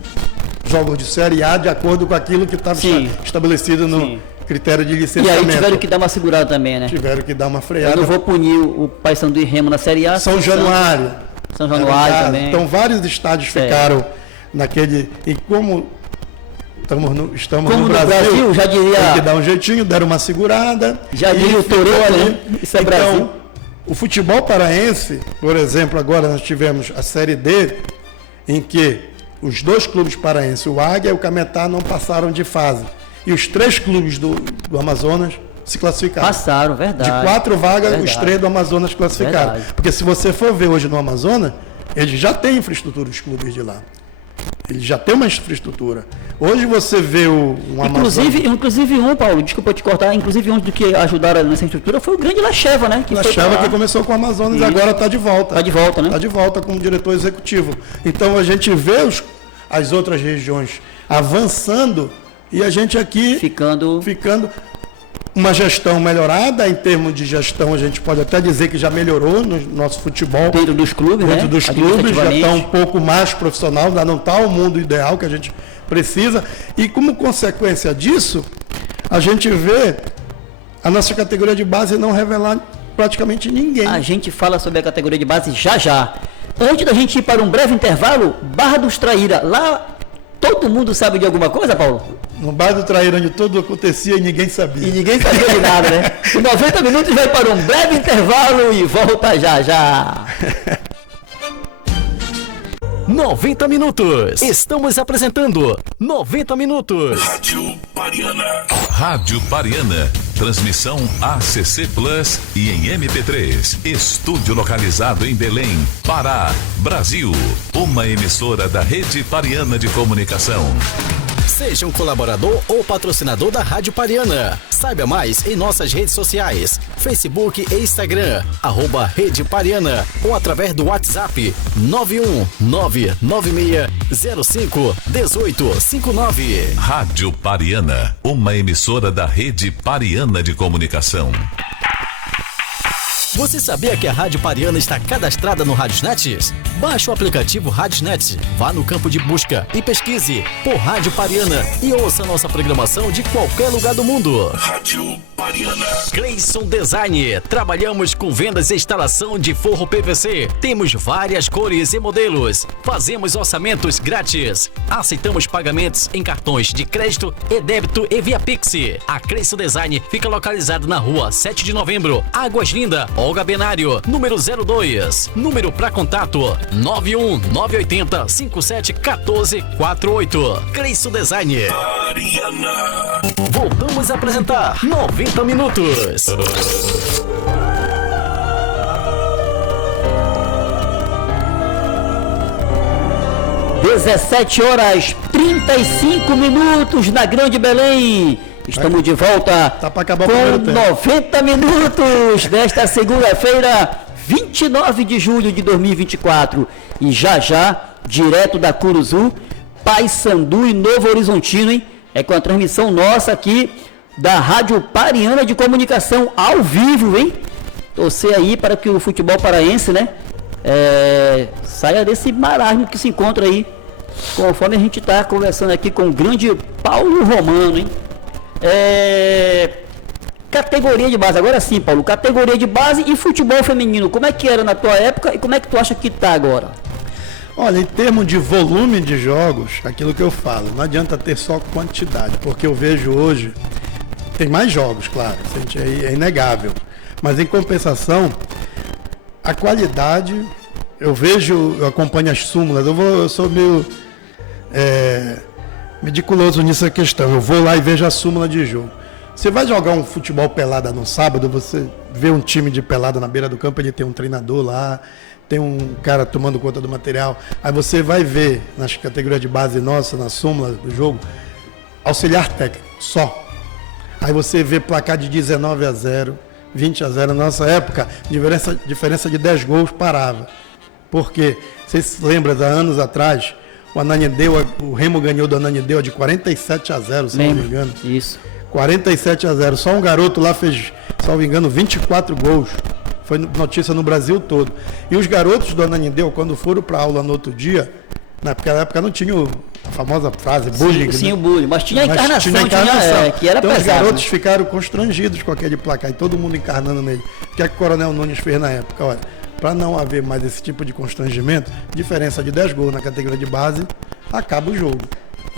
jogo de Série A de acordo com aquilo que estava estabelecido no critério de licenciamento. E aí tiveram que dar uma segurada também, né? Tiveram que dar uma freada. Eu não vou punir o Paysandu e Remo na Série A. São Januário também. Então vários estádios ficaram naquele... E como estamos no Brasil, já diria... Tem que dar um jeitinho, deram uma segurada. Já diria o Toreto, né? Isso é Brasil. Então, o futebol paraense, por exemplo, agora nós tivemos a Série D, em que os dois clubes paraenses, o Águia e o Cametá, não passaram de fase. E os 3 clubes do Amazonas se classificaram. Passaram, verdade. De 4 vagas, os 3 do Amazonas classificaram. Verdade. Porque se você for ver hoje no Amazonas, eles já têm infraestrutura, os clubes de lá. Ele já tem uma infraestrutura. Hoje você vê um Inclusive, Paulo, desculpa te cortar, inclusive um do que ajudaram nessa estrutura foi o grande Lacheva, né? Lacheva que começou com o Amazonas e agora está de volta. Está de volta, né? Está de volta como diretor executivo. Então a gente vê as outras regiões avançando e a gente aqui ficando uma gestão melhorada. Em termos de gestão, a gente pode até dizer que já melhorou no nosso futebol. Dentro dos clubes, Dentro dos clubes, já está um pouco mais profissional, ainda não está o mundo ideal que a gente precisa. E como consequência disso, a gente vê a nossa categoria de base não revelar praticamente ninguém. A gente fala sobre a categoria de base já. Antes da gente ir para um breve intervalo, Barra dos Traíra, lá todo mundo sabe de alguma coisa, Paulo? No Barra do Traíra, onde tudo acontecia e ninguém sabia. E ninguém sabia de nada, né? Em 90 minutos vai para um breve intervalo e volta já. 90 minutos. Estamos apresentando 90 minutos. Rádio Pariana. Transmissão ACC Plus e em MP3. Estúdio localizado em Belém, Pará, Brasil. Uma emissora da Rede Pariana de Comunicação. Seja um colaborador ou patrocinador da Rádio Pariana. Saiba mais em nossas redes sociais, Facebook e Instagram, @Rede Pariana, ou através do WhatsApp 91996051859. Rádio Pariana, uma emissora da Rede Pariana de Comunicação. Você sabia que a Rádio Pariana está cadastrada no Radiosnet? Baixe o aplicativo Radiosnet, vá no campo de busca e pesquise por Rádio Pariana e ouça nossa programação de qualquer lugar do mundo. Rádio Pariana. Cleison Design. Trabalhamos com vendas e instalação de forro PVC. Temos várias cores e modelos. Fazemos orçamentos grátis. Aceitamos pagamentos em cartões de crédito e débito e via Pix. A Cleison Design fica localizada na rua 7 de novembro, Águas Lindas, Olga Benário, número 02. Número para contato 91980571448. Cleison Design. Pariana. Voltamos a apresentar 90 minutos. 17h35 na Grande Belém. Estamos de volta com 90 minutos desta segunda-feira, 29 de julho de 2024. E já, direto da Curuzu, Paysandu e Novo Horizontino, hein? É com a transmissão nossa aqui da Rádio Pariana de Comunicação ao vivo, hein? Torcer aí para que o futebol paraense, né? Saia desse marasmo que se encontra aí, conforme a gente está conversando aqui com o grande Paulo Romano, hein? Categoria de base, agora sim, Paulo, categoria de base e futebol feminino, como é que era na tua época e como é que tu acha que tá agora? Olha, em termos de volume de jogos, aquilo que eu falo, não adianta ter só quantidade, porque eu vejo hoje, tem mais jogos, claro, é inegável, mas em compensação, a qualidade, eu acompanho as súmulas, eu sou meio meticuloso nessa questão, eu vou lá e vejo a súmula de jogo. Você vai jogar um futebol pelada no sábado, você vê um time de pelada na beira do campo, ele tem um treinador lá, tem um cara tomando conta do material, aí você vai ver nas categorias de base nossa, na súmula do jogo, auxiliar técnico, só. Aí você vê placar de 19-0, 20-0, na nossa época, diferença de 10 gols parava. Por quê? Vocês se lembram, há anos atrás, o Remo ganhou do Ananindeua de 47-0, se não me engano. Isso. 47-0. Só um garoto lá fez, salvo engano, 24 gols. Foi notícia no Brasil todo. E os garotos do Ananindeua, quando foram para aula no outro dia, naquela época não tinha a famosa frase bullying. Sim, o bullying, mas tinha a encarnação, que era então pesado. Os garotos ficaram constrangidos com aquele placar e todo mundo encarnando nele. O que é que o Coronel Nunes fez na época? Olha, para não haver mais esse tipo de constrangimento, diferença de 10 gols na categoria de base, acaba o jogo.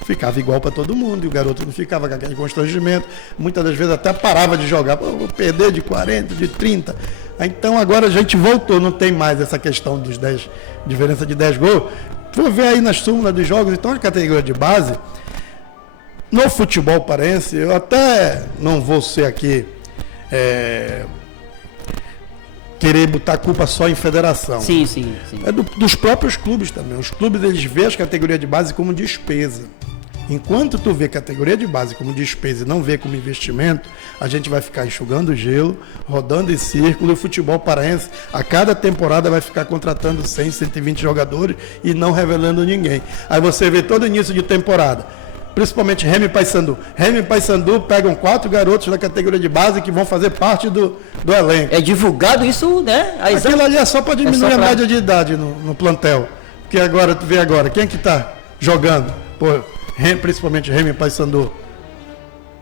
Ficava igual para todo mundo e o garoto não ficava com aquele constrangimento. Muitas das vezes até parava de jogar. Vou perder de 40, de 30. Então agora a gente voltou, não tem mais essa questão dos 10, diferença de 10 gols. Vou ver aí nas súmulas dos jogos, então a categoria de base, no futebol paraense, eu até não vou ser aqui querer botar a culpa só em federação. Sim. É dos próprios clubes também. Os clubes, eles veem as categorias de base como despesa. Enquanto tu vê categoria de base como despesa e não vê como investimento, a gente vai ficar enxugando gelo, rodando em círculo, e o futebol paraense, a cada temporada, vai ficar contratando 100, 120 jogadores e não revelando ninguém. Aí você vê todo início de temporada, principalmente Remy e Paysandu. Remy e Paysandu pegam 4 garotos da categoria de base que vão fazer parte do elenco. É divulgado isso, né? Aquilo ali é só para diminuir a média de idade no plantel. Porque agora, tu vê agora, quem é que está jogando? Pô, principalmente Remy e Paysandu.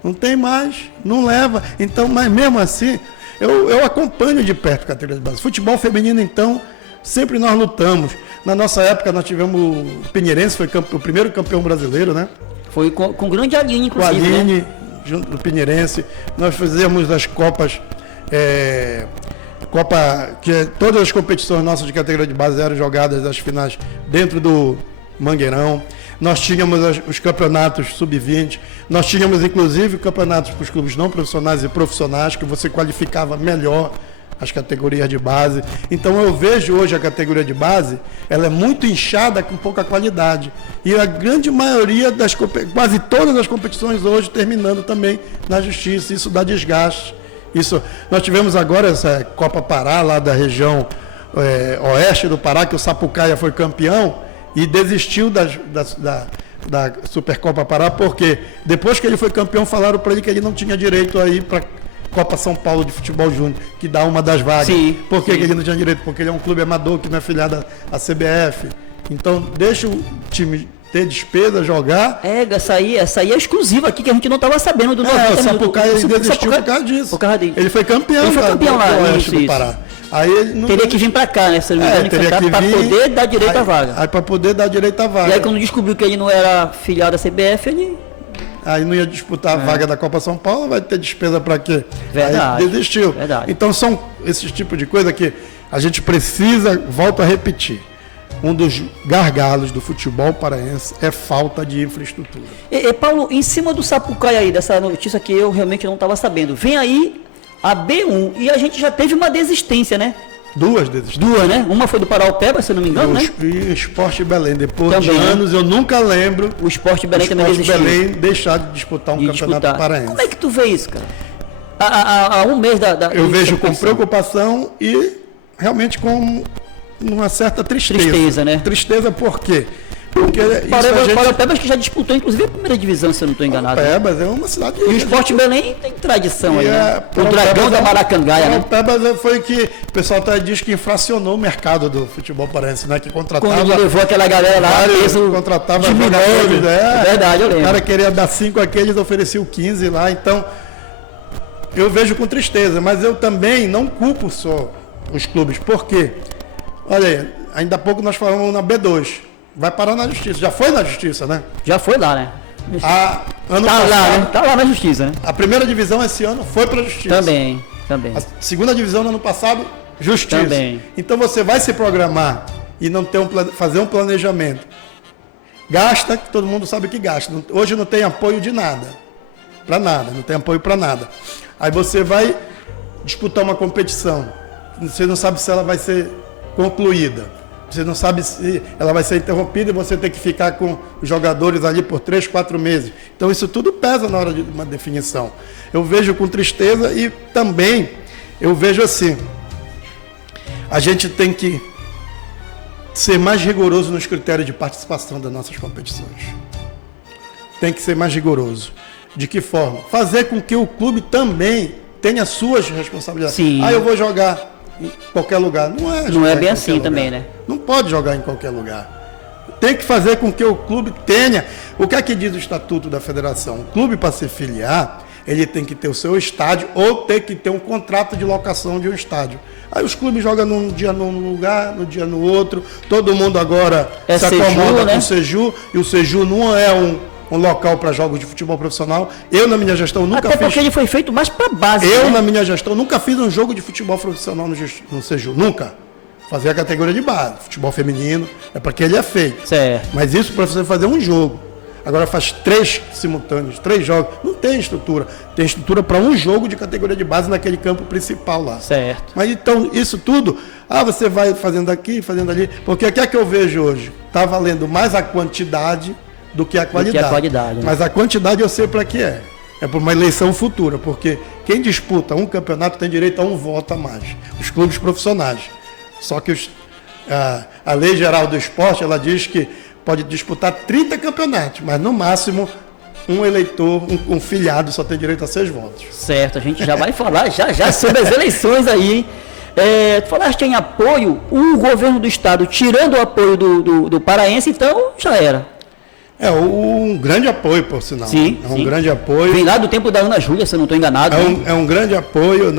Não tem mais, não leva. Então, mas mesmo assim, eu acompanho de perto a categoria de base. Futebol feminino, então, sempre nós lutamos. Na nossa época, nós tivemos o Pinheirense, foi o primeiro campeão brasileiro, né? Foi com o grande Aline, inclusive. Com a Aline, né? junto do Pinheirense. Nós fizemos as Copas, todas as competições nossas de categoria de base eram jogadas as finais dentro do Mangueirão. Nós tínhamos os campeonatos sub-20, nós tínhamos inclusive campeonatos para os clubes não profissionais e profissionais, que você qualificava melhor as categorias de base. Então eu vejo hoje a categoria de base, ela é muito inchada com pouca qualidade. E a grande maioria quase todas as competições hoje terminando também na justiça, isso dá desgaste. Nós tivemos agora essa Copa Pará, lá da região oeste do Pará, que o Sapucaia foi campeão, e desistiu da Supercopa Pará, porque depois que ele foi campeão, falaram para ele que ele não tinha direito a ir para Copa São Paulo de Futebol Júnior, que dá uma das vagas. Por que ele não tinha direito? Porque ele é um clube amador que não é filiado à CBF. Então, deixa o time ter despesa, jogar. Essa aí é exclusiva aqui, que a gente não estava sabendo do 90 minutos. O Sapucaia desistiu por causa disso. Ele foi campeão, lá do Pará. Aí ele teria que vir para cá, né? Se não me engano, para poder dar direito à vaga. Aí para poder dar direito à vaga. E aí quando descobriu que ele não era filiado à CBF, ele... Aí não ia disputar a vaga da Copa São Paulo, vai ter despesa para quê? Verdade. Aí desistiu. Verdade. Então são esses tipos de coisa que a gente precisa, volto a repetir, um dos gargalos do futebol paraense é falta de infraestrutura. Paulo, em cima do Sapucaia aí, dessa notícia que eu realmente não estava sabendo, vem aí a B1 e a gente já teve uma desistência, né? Duas desistências. Duas, né? Uma foi do Paraupeba, se eu não me engano, né? E o Sport Belém. Depois também, de anos, eu nunca lembro o Sport Belém também desistiu. O Sport Belém deixar de disputar um campeonato paraense. Como é que tu vê isso, cara? Há um mês eu vejo com preocupação e realmente com uma certa tristeza. Tristeza, né? Tristeza por quê? Porque Paraupebas que já disputou, inclusive, a primeira divisão, se eu não estou enganado. Paraupebas é uma cidade... E o Sport Belém tem tradição aí, né? O Dragão da Maracangaia, né? Paraupebas foi que o pessoal diz que inflacionou o mercado do futebol paraense, né? Que contratava... Quando levou aquela galera lá, contratava jogadores. É verdade, eu lembro. O cara queria dar 5 aqui, eles ofereciam 15 lá, então... Eu vejo com tristeza, mas eu também não culpo só os clubes. Por quê? Olha aí, ainda há pouco nós falamos na B2. Vai parar na justiça. Já foi na justiça, né? Já foi lá, né? Ano passado, lá, né? Tá lá na justiça, né? A primeira divisão esse ano foi para a justiça. Também. A segunda divisão no ano passado, justiça. Também. Então você vai se programar e não ter fazer um planejamento. Gasta, que todo mundo sabe que gasta. Hoje não tem apoio de nada. Para nada. Não tem apoio para nada. Aí você vai disputar uma competição. Você não sabe se ela vai ser concluída. Você não sabe se ela vai ser interrompida e você tem que ficar com os jogadores ali por 3, 4 meses. Então isso tudo pesa na hora de uma definição. Eu vejo com tristeza e também eu vejo assim, a gente tem que ser mais rigoroso nos critérios de participação das nossas competições. Tem que ser mais rigoroso. De que forma? Fazer com que o clube também tenha suas responsabilidades. Sim. Eu vou jogar em qualquer lugar. Não é bem assim lugar. Também, né? Não pode jogar em qualquer lugar. Tem que fazer com que o clube tenha... O que é que diz o Estatuto da Federação? O clube, para se filiar, ele tem que ter o seu estádio ou tem que ter um contrato de locação de um estádio. Aí os clubes jogam num dia num lugar, no dia no outro. Todo mundo agora se acomoda com o Seju. E o Seju não é um local para jogos de futebol profissional. Eu, na minha gestão, nunca fiz... Até porque ele foi feito mais para base. Na minha gestão, nunca fiz um jogo de futebol profissional no Seju. Nunca. Fazer a categoria de base. Futebol feminino, é para que ele é feito. Certo. Mas isso para você fazer um jogo. Agora faz 3 simultâneos, 3 jogos. Não tem estrutura. Tem estrutura para um jogo de categoria de base naquele campo principal lá. Certo. Mas então, isso tudo, você vai fazendo aqui, fazendo ali. Porque o que é que eu vejo hoje? Está valendo mais a quantidade do que a qualidade. Né? Mas a quantidade eu sei para que é. É para uma eleição futura. Porque quem disputa um campeonato tem direito a um voto a mais. Os clubes profissionais. Só que a Lei Geral do Esporte, ela diz que pode disputar 30 campeonatos, mas no máximo um eleitor, um filiado só tem direito a 6 votos. Certo, a gente já vai falar já sobre as eleições aí, hein? Tu falaste em apoio, o governo do estado tirando o apoio do paraense, então já era. Um grande apoio, por sinal. Sim, um grande apoio. Vem lá do tempo da Ana Júlia, se eu não estou enganado. É um grande apoio,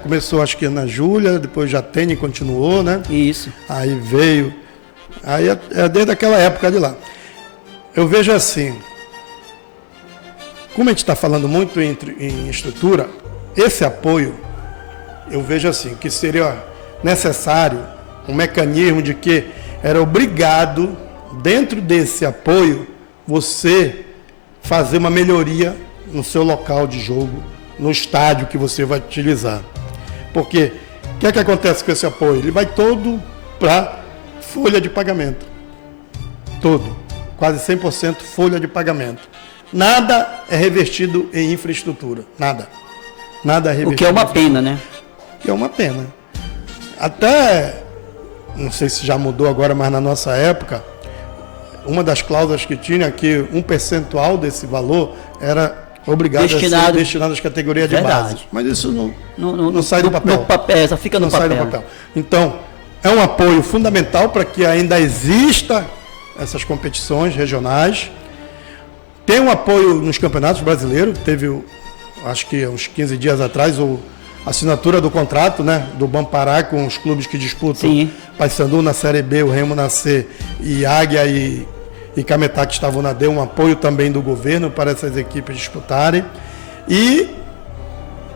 começou acho que Ana Júlia, depois Jatene continuou, né? Isso. Aí veio, desde aquela época de lá. Eu vejo assim, como a gente está falando muito em estrutura, esse apoio, eu vejo assim, que seria necessário um mecanismo de que era obrigado, dentro desse apoio, você fazer uma melhoria no seu local de jogo, no estádio que você vai utilizar. Porque o que é que acontece com esse apoio? Ele vai todo para folha de pagamento. Todo. Quase 100% folha de pagamento. Nada é revertido em infraestrutura. Nada. Nada é revertido. O que é uma pena, né? É uma pena. Até, não sei se já mudou agora, mas na nossa época, uma das cláusulas que tinha que um percentual desse valor era obrigado a ser destinado às categorias de base. Mas isso não sai do papel. Só fica no papel. Sai do papel. Então, é um apoio fundamental para que ainda exista essas competições regionais. Tem um apoio nos campeonatos brasileiros. Teve, acho que uns 15 dias atrás, a assinatura do contrato, né, do Bampará com os clubes que disputam. Sim. Paysandu na Série B, o Remo na C e Águia e Cametá, que estavam na D, um apoio também do governo para essas equipes disputarem. E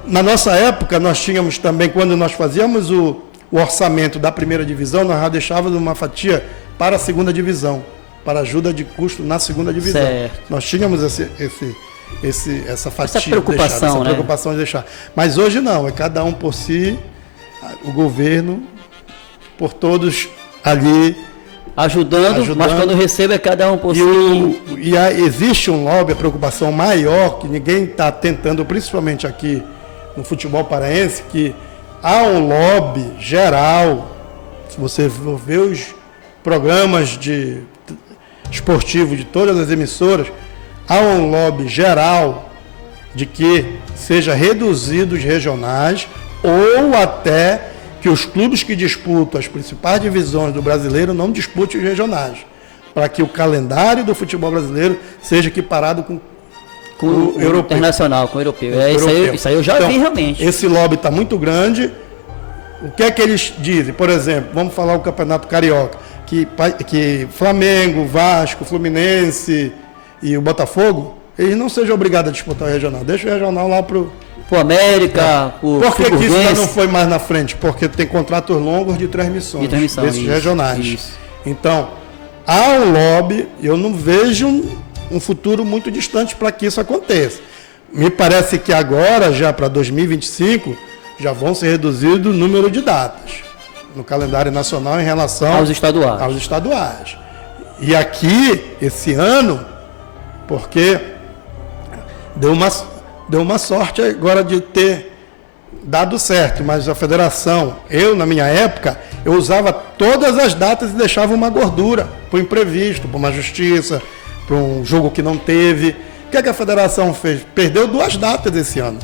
na nossa época nós tínhamos também, quando nós fazíamos o orçamento da primeira divisão, nós já deixávamos uma fatia para a segunda divisão, para ajuda de custo na segunda divisão. Certo. Nós tínhamos essa fatia, essa preocupação, né? Preocupação de deixar. Mas hoje não, é cada um por si, o governo, por todos ali ajudando, mas quando recebe é cada um por si. Existe um lobby, a preocupação maior, que ninguém está tentando, principalmente aqui no futebol paraense, que há um lobby geral. Se você ver os programas esportivos de todas as emissoras, há um lobby geral de que seja reduzido os regionais ou até que os clubes que disputam as principais divisões do brasileiro não disputem os regionais, para que o calendário do futebol brasileiro seja equiparado com o europeu. Internacional, com o europeu. Isso aí eu já vi realmente. Esse lobby está muito grande. O que é que eles dizem? Por exemplo, vamos falar o Campeonato Carioca, que Flamengo, Vasco, Fluminense e o Botafogo, eles não sejam obrigados a disputar o regional. Deixa o regional lá para o América, Por que isso ainda não foi mais na frente? Porque tem contratos longos de transmissões desses regionais. Isso. Então, há um lobby, eu não vejo um futuro muito distante para que isso aconteça. Me parece que agora, já para 2025, já vão ser reduzido o número de datas no calendário nacional em relação aos estaduais. E aqui, esse ano, porque deu uma sorte agora de ter dado certo, mas a federação, na minha época, eu usava todas as datas e deixava uma gordura para o imprevisto, para uma justiça, para um jogo que não teve. O que a federação fez? Perdeu 2 datas esse ano.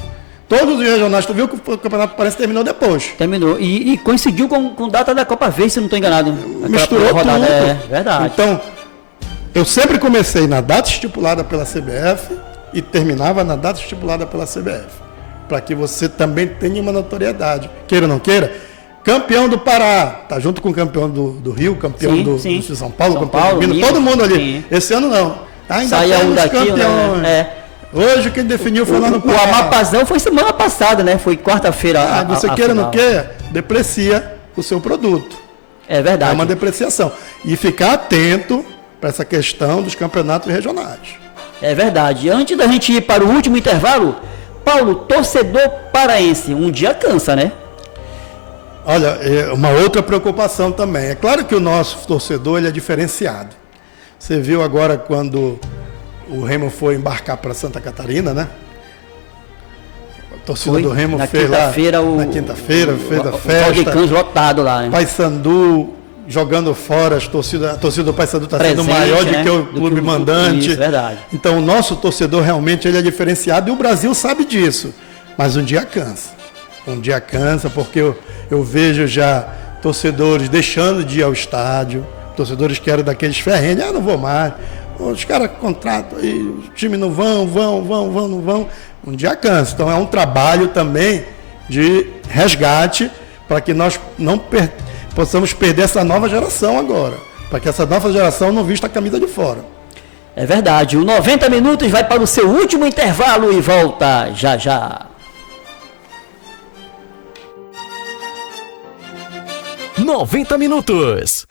Todos os regionais, tu viu que o Campeonato Paraense terminou depois. Terminou. E coincidiu com data da Copa Verde, se não estou enganado. Misturou rodada, tudo. É verdade. Então, eu sempre comecei na data estipulada pela CBF e terminava na data estipulada pela CBF, para que você também tenha uma notoriedade. Queira ou não queira, campeão do Pará, tá junto com o campeão do Rio, campeão do São Paulo, campeão do Minas, todo mundo ali. Sim. Esse ano não. Ainda saiu temos daqui, campeões. Né? Hoje quem definiu foi lá no Pará. O Amapazão foi semana passada, né? Foi quarta-feira. Você queira ou não queira, deprecia o seu produto. É verdade. É uma depreciação. E ficar atento para essa questão dos campeonatos regionais. É verdade. Antes da gente ir para o último intervalo, Paulo, torcedor paraense, um dia cansa, né? Olha, uma outra preocupação também. É claro que o nosso torcedor ele é diferenciado. Você viu agora quando o Remo foi embarcar para Santa Catarina, né? A torcida do Remo fez lá na quinta-feira, fez a festa. O Cães lotado lá, né? Paysandu jogando fora, a torcida do Paysandu está sendo maior, né, do que o clube mandante. Isso, verdade. Então o nosso torcedor realmente ele é diferenciado e o Brasil sabe disso. Mas um dia cansa. Um dia cansa porque eu vejo já torcedores deixando de ir ao estádio, torcedores que eram daqueles ferrenhos, não vou mais. Os caras contratam aí, o time não vão. Um dia cansa. Então é um trabalho também de resgate para que nós não possamos perder essa nova geração agora. Para que essa nova geração não vista a camisa de fora. É verdade. O 90 minutos vai para o seu último intervalo e volta já já. 90 minutos.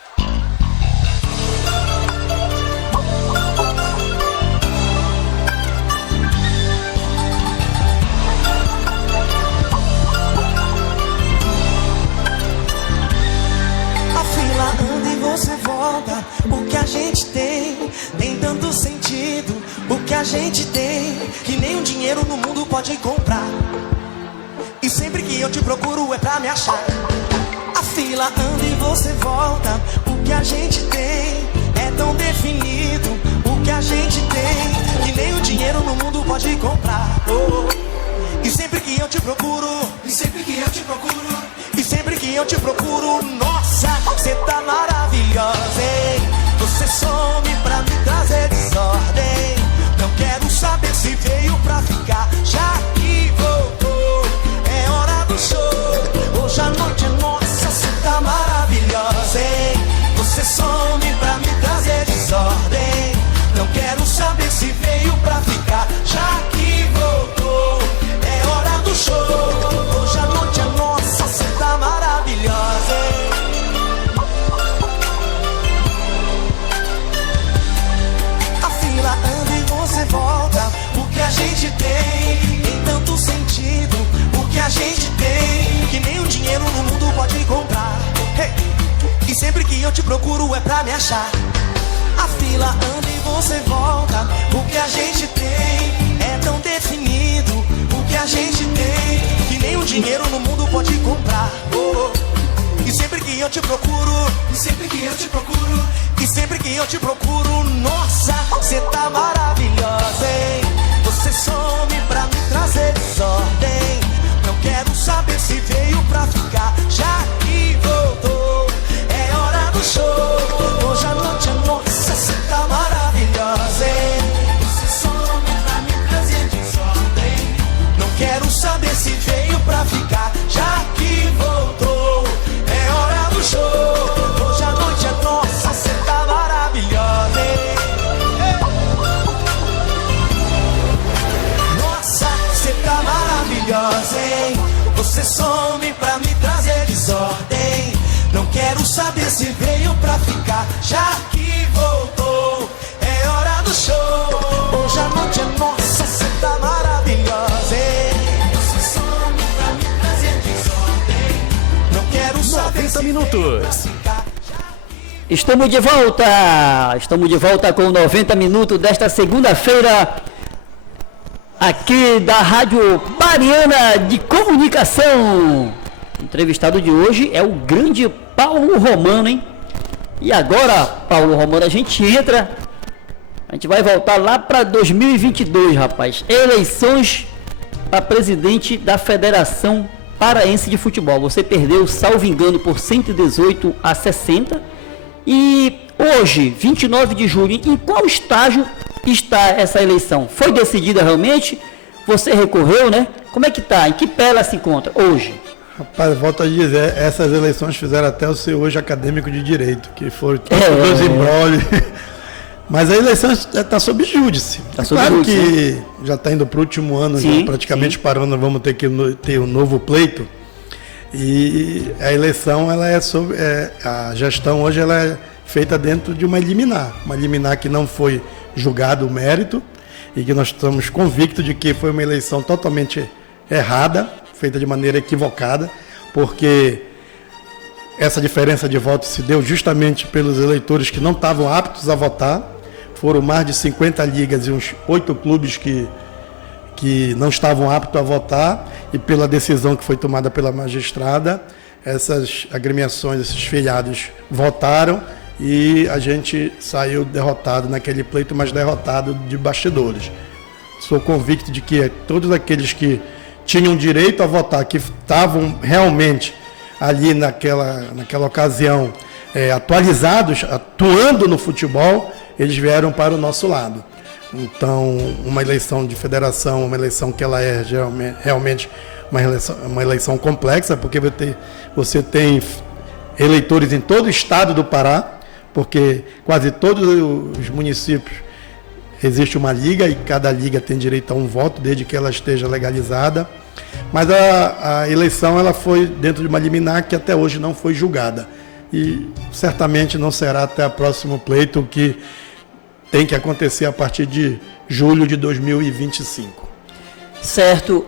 Você volta, o que a gente tem tanto sentido. O que a gente tem, que nem um dinheiro no mundo pode comprar. E sempre que eu te procuro é pra me achar. A fila anda e você volta. O que a gente tem é tão definido. O que a gente tem, que nem um dinheiro no mundo pode comprar. E sempre que eu te procuro, e sempre que eu te procuro, nossa, você tá maravilhosa, hein? Você some pra me trazer desordem. Não quero saber se veio pra ficar, já que voltou. É hora do show. Hoje a noite é nossa, você tá maravilhosa, hein? Você some pra me trazer desordem. Não quero saber se veio pra ficar, já que voltou. É hora do show. Hoje a noite é nossa, você tá maravilhosa, hein? A fila anda e você volta. O que a gente tem tanto sentido. O que a gente tem, que nem um dinheiro no mundo pode comprar. Hey! E sempre que eu te procuro é pra me achar. A fila anda e você volta. O que a gente tem é tão definido. O que a gente tem, que nem um dinheiro no mundo pode comprar. E sempre que eu te procuro, e sempre que eu te procuro, e sempre que eu te procuro, nossa, você tá maravilhosa, hein? Você some pra me trazer desordem. Não quero saber se veio pra ficar, já que voltou. É hora do show. Hoje a noite é nossa, você tá maravilhosa, hein? Você some pra me trazer desordem. Não quero saber se veio pra ficar, já que voltou. É hora do show. Hoje a noite é nossa, você tá maravilhosa, hein? Nossa, você tá maravilhosa, hein? Você some pra me trazer desordem. Não quero saber se veio pra ficar, já que voltou. É hora do show. Hoje a noite é nossa, você tá maravilhosa, hein? Você some pra me trazer desordem. Não quero saber 90 se minutos. veio pra ficar. Estamos de volta! Estamos de volta com 90 minutos desta segunda-feira, aqui da Rádio Pariana de Comunicação. O entrevistado de hoje é o grande Paulo Romano, hein? E agora, Paulo Romano, a gente vai voltar lá para 2022, rapaz. Eleições para presidente da Federação Paraense de Futebol. Você perdeu, salvo engano, por 118 a 60. E hoje, 29 de julho, em qual estágio está essa eleição? Foi decidida realmente? Você recorreu, né? Como é que tá? Em que pé ela se encontra hoje? Rapaz, volto a dizer, essas eleições fizeram até o seu hoje acadêmico de direito, que foram todos embrólios. Mas a eleição está sob júdice. Claro que já está indo para o último ano, sim, já praticamente sim. Parando, vamos ter que ter um novo pleito. E a eleição, ela é sobre, a gestão hoje ela é feita dentro de uma liminar que não foi julgado o mérito e que nós estamos convictos de que foi uma eleição totalmente errada, feita de maneira equivocada, porque essa diferença de votos se deu justamente pelos eleitores que não estavam aptos a votar. Foram mais de 50 ligas e uns 8 clubes que não estavam aptos a votar, e pela decisão que foi tomada pela magistrada, essas agremiações, esses filiados votaram e a gente saiu derrotado naquele pleito, mas derrotado de bastidores. Sou convicto de que todos aqueles que tinham direito a votar, que estavam realmente ali naquela ocasião atualizados, atuando no futebol, eles vieram para o nosso lado. Então, uma eleição de federação, uma eleição que ela é realmente uma eleição complexa, porque você tem eleitores em todo o estado do Pará, porque quase todos os municípios existe uma liga e cada liga tem direito a um voto, desde que ela esteja legalizada. Mas a eleição ela foi dentro de uma liminar que até hoje não foi julgada. E certamente não será até o próximo pleito, que tem que acontecer a partir de julho de 2025. Certo.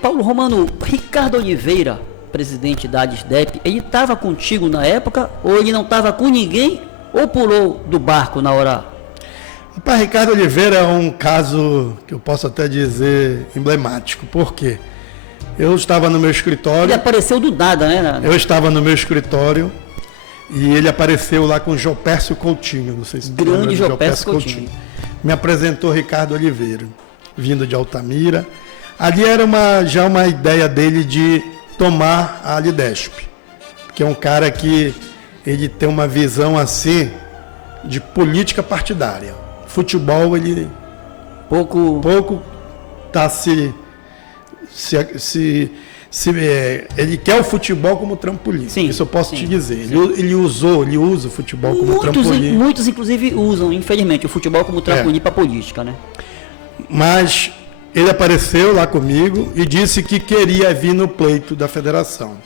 Paulo Romano, Ricardo Oliveira, presidente da ADSDEP, ele estava contigo na época, ou ele não estava com ninguém, ou pulou do barco na hora? Rapaz, Ricardo Oliveira é um caso que eu posso até dizer emblemático. Por quê? Eu estava no meu escritório... Ele apareceu do nada, né? Eu estava no meu escritório e ele apareceu lá com Jopércio Coutinho. Não sei se grande Jopércio Coutinho. Me apresentou Ricardo Oliveira, vindo de Altamira. Ali era já uma ideia dele de tomar a Alidesp, que é um cara que ele tem uma visão assim de política partidária. Futebol, ele pouco está ele quer o futebol como trampolim. Sim, isso eu posso te dizer. Ele usa o futebol como trampolim. Muitos, inclusive, usam, infelizmente, o futebol como trampolim para a política, né? Mas ele apareceu lá comigo e disse que queria vir no pleito da federação.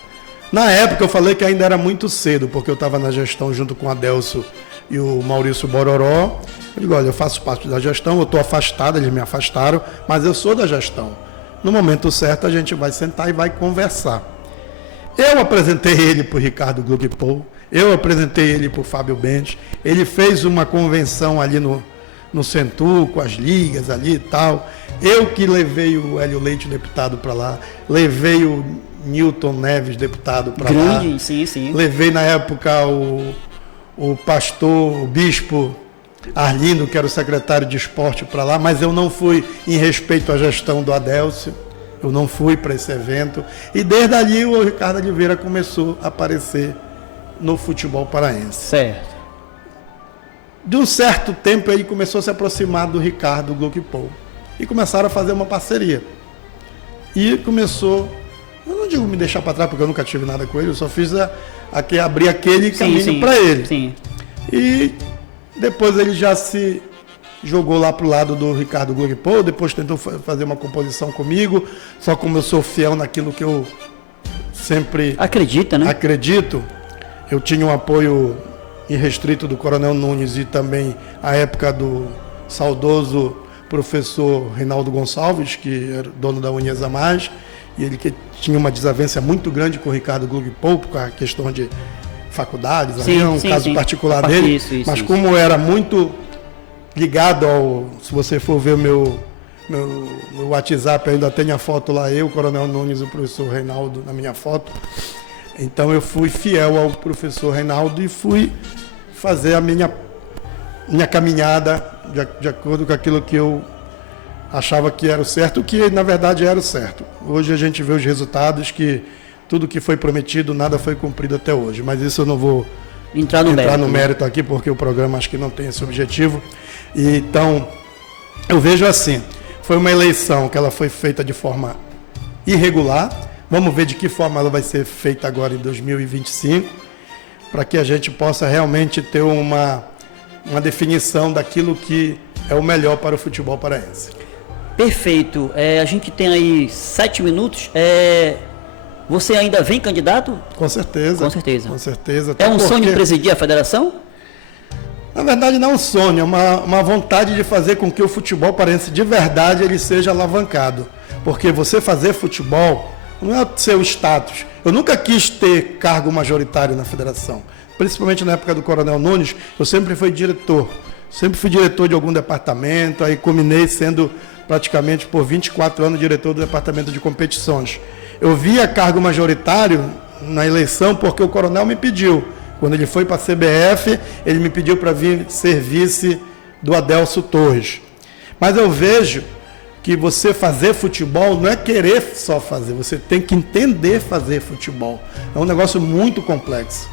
Na época eu falei que ainda era muito cedo, porque eu estava na gestão junto com o Adelso e o Maurício Bororó. Eu digo, olha, eu faço parte da gestão, eu estou afastado, eles me afastaram, mas eu sou da gestão. No momento certo a gente vai sentar e vai conversar. Eu apresentei ele para o Ricardo Gluckpol, eu apresentei ele para o Fábio Bentes, ele fez uma convenção ali no Centur, com as ligas ali e tal. Eu que levei o Hélio Leite, deputado, para lá, levei o Newton Neves, deputado, para lá. Grande, sim. Levei na época o pastor, o bispo Arlindo, que era o secretário de esporte, para lá, mas eu não fui em respeito à gestão do Adélcio, eu não fui para esse evento. E desde ali o Ricardo Oliveira começou a aparecer no futebol paraense. Certo. De um certo tempo ele começou a se aproximar do Ricardo Gluckpol e começaram a fazer uma parceria. E começou, eu não digo me deixar para trás porque eu nunca tive nada com ele, eu só fiz abrir aquele caminho para ele. Sim. E depois ele já se jogou lá para o lado do Ricardo Gluckpol, depois tentou fazer uma composição comigo, só como eu sou fiel naquilo que eu sempre acredito, eu tinha um apoio irrestrito do Coronel Nunes e também a época do saudoso professor Reinaldo Gonçalves, que era dono da Uniesa Mais, e ele que tinha uma desavença muito grande com o Ricardo Gluckpol por a questão de faculdades, caso particular dele, mas como era muito ligado se você for ver meu WhatsApp, eu ainda tenho a foto lá, eu, o Coronel Nunes e o professor Reinaldo na minha foto. Então eu fui fiel ao professor Reinaldo e fui fazer a minha caminhada de acordo com aquilo que eu achava que era o certo, que na verdade era o certo. Hoje a gente vê os resultados, que tudo que foi prometido, nada foi cumprido até hoje. Mas isso eu não vou entrar no mérito aqui, porque o programa acho que não tem esse objetivo. Então, eu vejo assim, foi uma eleição que ela foi feita de forma irregular. Vamos ver de que forma ela vai ser feita agora em 2025, para que a gente possa realmente ter uma definição daquilo que é o melhor para o futebol paraense. Perfeito. A gente tem aí 7 minutos. Você ainda vem candidato? Com certeza. Com certeza. Com certeza. É um sonho presidir a federação? Na verdade, não é um sonho, é uma vontade de fazer com que o futebol paraense de verdade ele seja alavancado. Porque você fazer futebol não é seu status. Eu nunca quis ter cargo majoritário na federação. Principalmente na época do Coronel Nunes, eu sempre fui diretor. Sempre fui diretor de algum departamento, aí culminei sendo praticamente por 24 anos diretor do departamento de competições. Eu via cargo majoritário na eleição porque o coronel me pediu. Quando ele foi para a CBF, ele me pediu para vir ser vice do Adelso Torres. Mas eu vejo que você fazer futebol não é querer só fazer, você tem que entender fazer futebol. É um negócio muito complexo.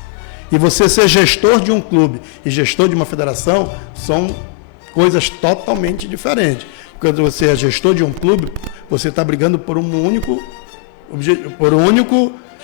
E você ser gestor de um clube e gestor de uma federação são coisas totalmente diferentes. Quando você é gestor de um clube, você está brigando por um único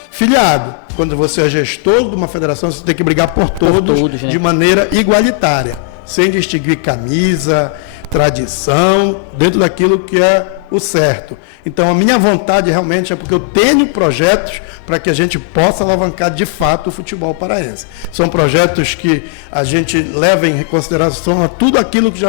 filiado. Quando você é gestor de uma federação, você tem que brigar por todos né? De maneira igualitária, sem distinguir camisa, tradição, dentro daquilo que é o certo. Então, a minha vontade realmente é porque eu tenho projetos para que a gente possa alavancar de fato o futebol paraense. São projetos que a gente leva em consideração a tudo aquilo que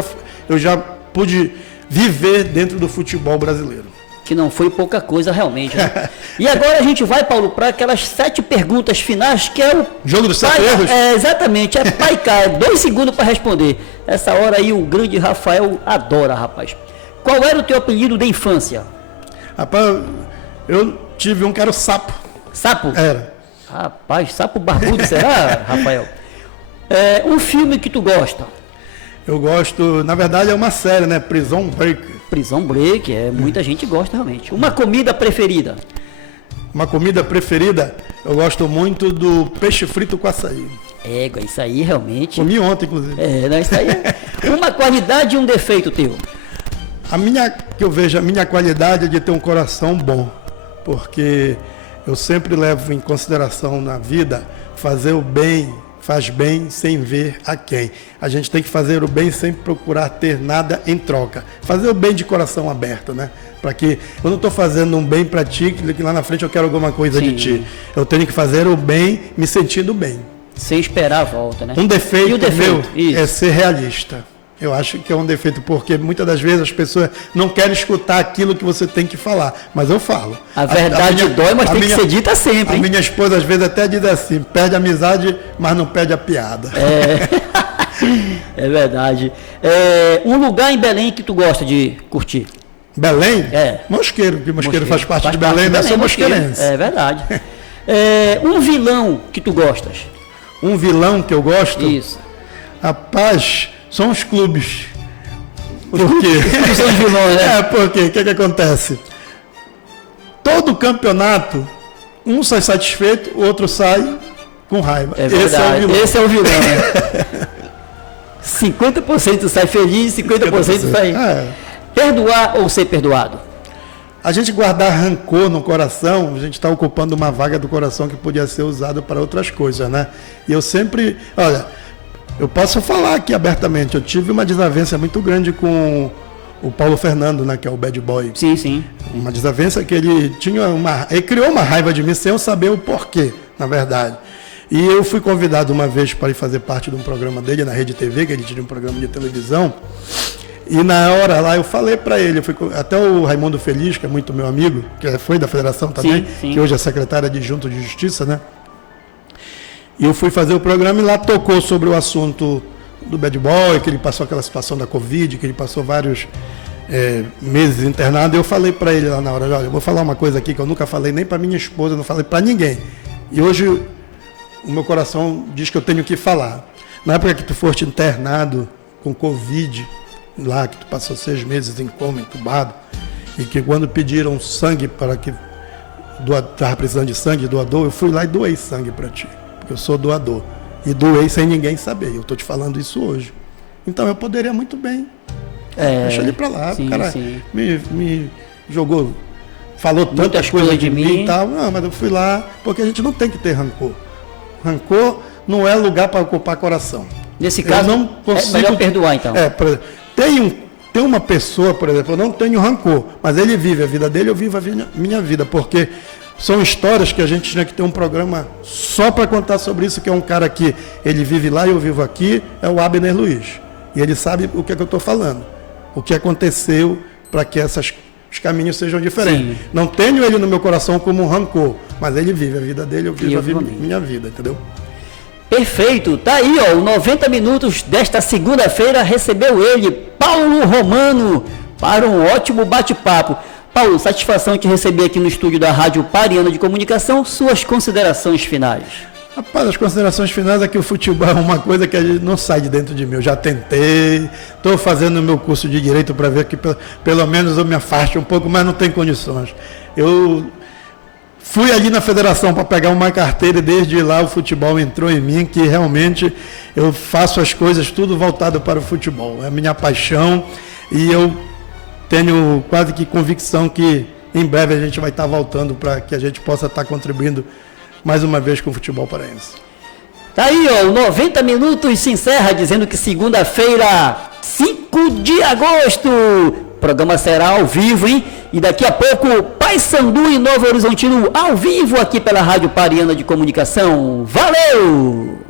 eu já pude viver dentro do futebol brasileiro. Que não foi pouca coisa realmente. Né? E agora a gente vai, Paulo, para aquelas 7 perguntas finais, que é o... Jogo dos 7 erros? Exatamente, é pai cá, 2 segundos para responder. Essa hora aí o grande Rafael adora, rapaz. Qual era o teu apelido de infância? Rapaz, eu tive um que era o Sapo. Sapo? Era. Rapaz, sapo barbudo, será, Rafael? Um filme que tu gosta? Eu gosto, na verdade é uma série, né? Prison Break. Prison Break, muita gente gosta realmente. Uma comida preferida? Uma comida preferida, eu gosto muito do peixe frito com açaí. Isso aí realmente... Comi ontem, inclusive. Não, isso aí uma qualidade e um defeito teu? A minha qualidade é de ter um coração bom, porque eu sempre levo em consideração na vida fazer o bem, faz bem sem ver a quem. A gente tem que fazer o bem sem procurar ter nada em troca. Fazer o bem de coração aberto, né? Para que eu não estou fazendo um bem para ti, que lá na frente eu quero alguma coisa de ti. Eu tenho que fazer o bem me sentindo bem. Sem esperar a volta, né? Um defeito meu Isso. é ser realista. Eu acho que é um defeito, porque muitas das vezes as pessoas não querem escutar aquilo que você tem que falar, mas eu falo. A verdade dói, mas tem que ser dita sempre. A minha esposa às vezes até diz assim, perde a amizade, mas não perde a piada. É verdade. Um lugar em Belém que tu gosta de curtir? Belém? Mosqueiro, que Mosqueiro faz parte de Belém, né? Sou mosqueirense. É verdade. Um vilão que tu gostas? Um vilão que eu gosto? Isso. Rapaz... São os clubes. Por quê? São os vilões, né? Porque o que acontece? Todo campeonato, um sai satisfeito, o outro sai com raiva. Esse é o vilão. Né? 50% sai feliz, 50% sai... Perdoar ou ser perdoado? A gente guardar rancor no coração, a gente está ocupando uma vaga do coração que podia ser usada para outras coisas, né? E eu sempre... Olha... Eu posso falar aqui abertamente, eu tive uma desavença muito grande com o Paulo Fernando, né, que é o bad boy. Sim. Uma desavença que ele criou uma raiva de mim sem eu saber o porquê, na verdade. E eu fui convidado uma vez para ir fazer parte de um programa dele na Rede TV, que ele tinha um programa de televisão. E na hora lá eu falei para ele, até o Raimundo Feliz, que é muito meu amigo, que foi da federação também, sim. Que hoje é secretário adjunto de Justiça, né? E eu fui fazer o programa e lá tocou sobre o assunto do bad boy, que ele passou aquela situação da Covid, que ele passou vários meses internado. E eu falei para ele lá na hora, olha, eu vou falar uma coisa aqui que eu nunca falei nem para minha esposa, não falei para ninguém. E hoje o meu coração diz que eu tenho que falar. Na época que tu foste internado com Covid, lá que tu passou 6 meses em coma, entubado, e que quando pediram sangue para que estava precisando de sangue, doador, eu fui lá e doei sangue para ti. Eu sou doador. E doei sem ninguém saber. Eu estou te falando isso hoje. Então eu poderia muito bem. Deixa ele para lá. Sim, o cara sim. me jogou, falou Muitas tantas coisas de mim mim e tal. Não, mas eu fui lá, porque a gente não tem que ter rancor. Rancor não é lugar para ocupar coração. Nesse caso, não consigo, é melhor perdoar, então. Tem uma pessoa, por exemplo, eu não tenho rancor, mas ele vive a vida dele, eu vivo a minha vida, porque São histórias que a gente tinha que ter um programa só para contar sobre isso, que é um cara que ele vive lá e eu vivo aqui, é o Abner Luiz. E ele sabe o que é que eu estou falando, o que aconteceu para que os caminhos sejam diferentes. Sim. Não tenho ele no meu coração como um rancor, mas ele vive a vida dele, eu vivo a minha vida, entendeu? Perfeito, tá aí, ó, o 90 minutos desta segunda-feira recebeu ele, Paulo Romano, para um ótimo bate-papo. Paulo, satisfação te receber aqui no estúdio da Rádio Pariana de Comunicação, suas considerações finais. Rapaz, as considerações finais é que o futebol é uma coisa que a gente não sai de dentro de mim. Eu já tentei, estou fazendo o meu curso de Direito para ver que pelo menos eu me afaste um pouco, mas não tem condições. Eu fui ali na federação para pegar uma carteira e desde lá o futebol entrou em mim, que realmente eu faço as coisas tudo voltado para o futebol. É a minha paixão e eu tenho quase que convicção que em breve a gente vai estar voltando para que a gente possa estar contribuindo mais uma vez com o futebol paraense. Tá aí, ó, o 90 minutos se encerra dizendo que segunda-feira, 5 de agosto, o programa será ao vivo, hein? E daqui a pouco, Paysandu e Novo Horizontino ao vivo aqui pela Rádio Pariana de Comunicação. Valeu!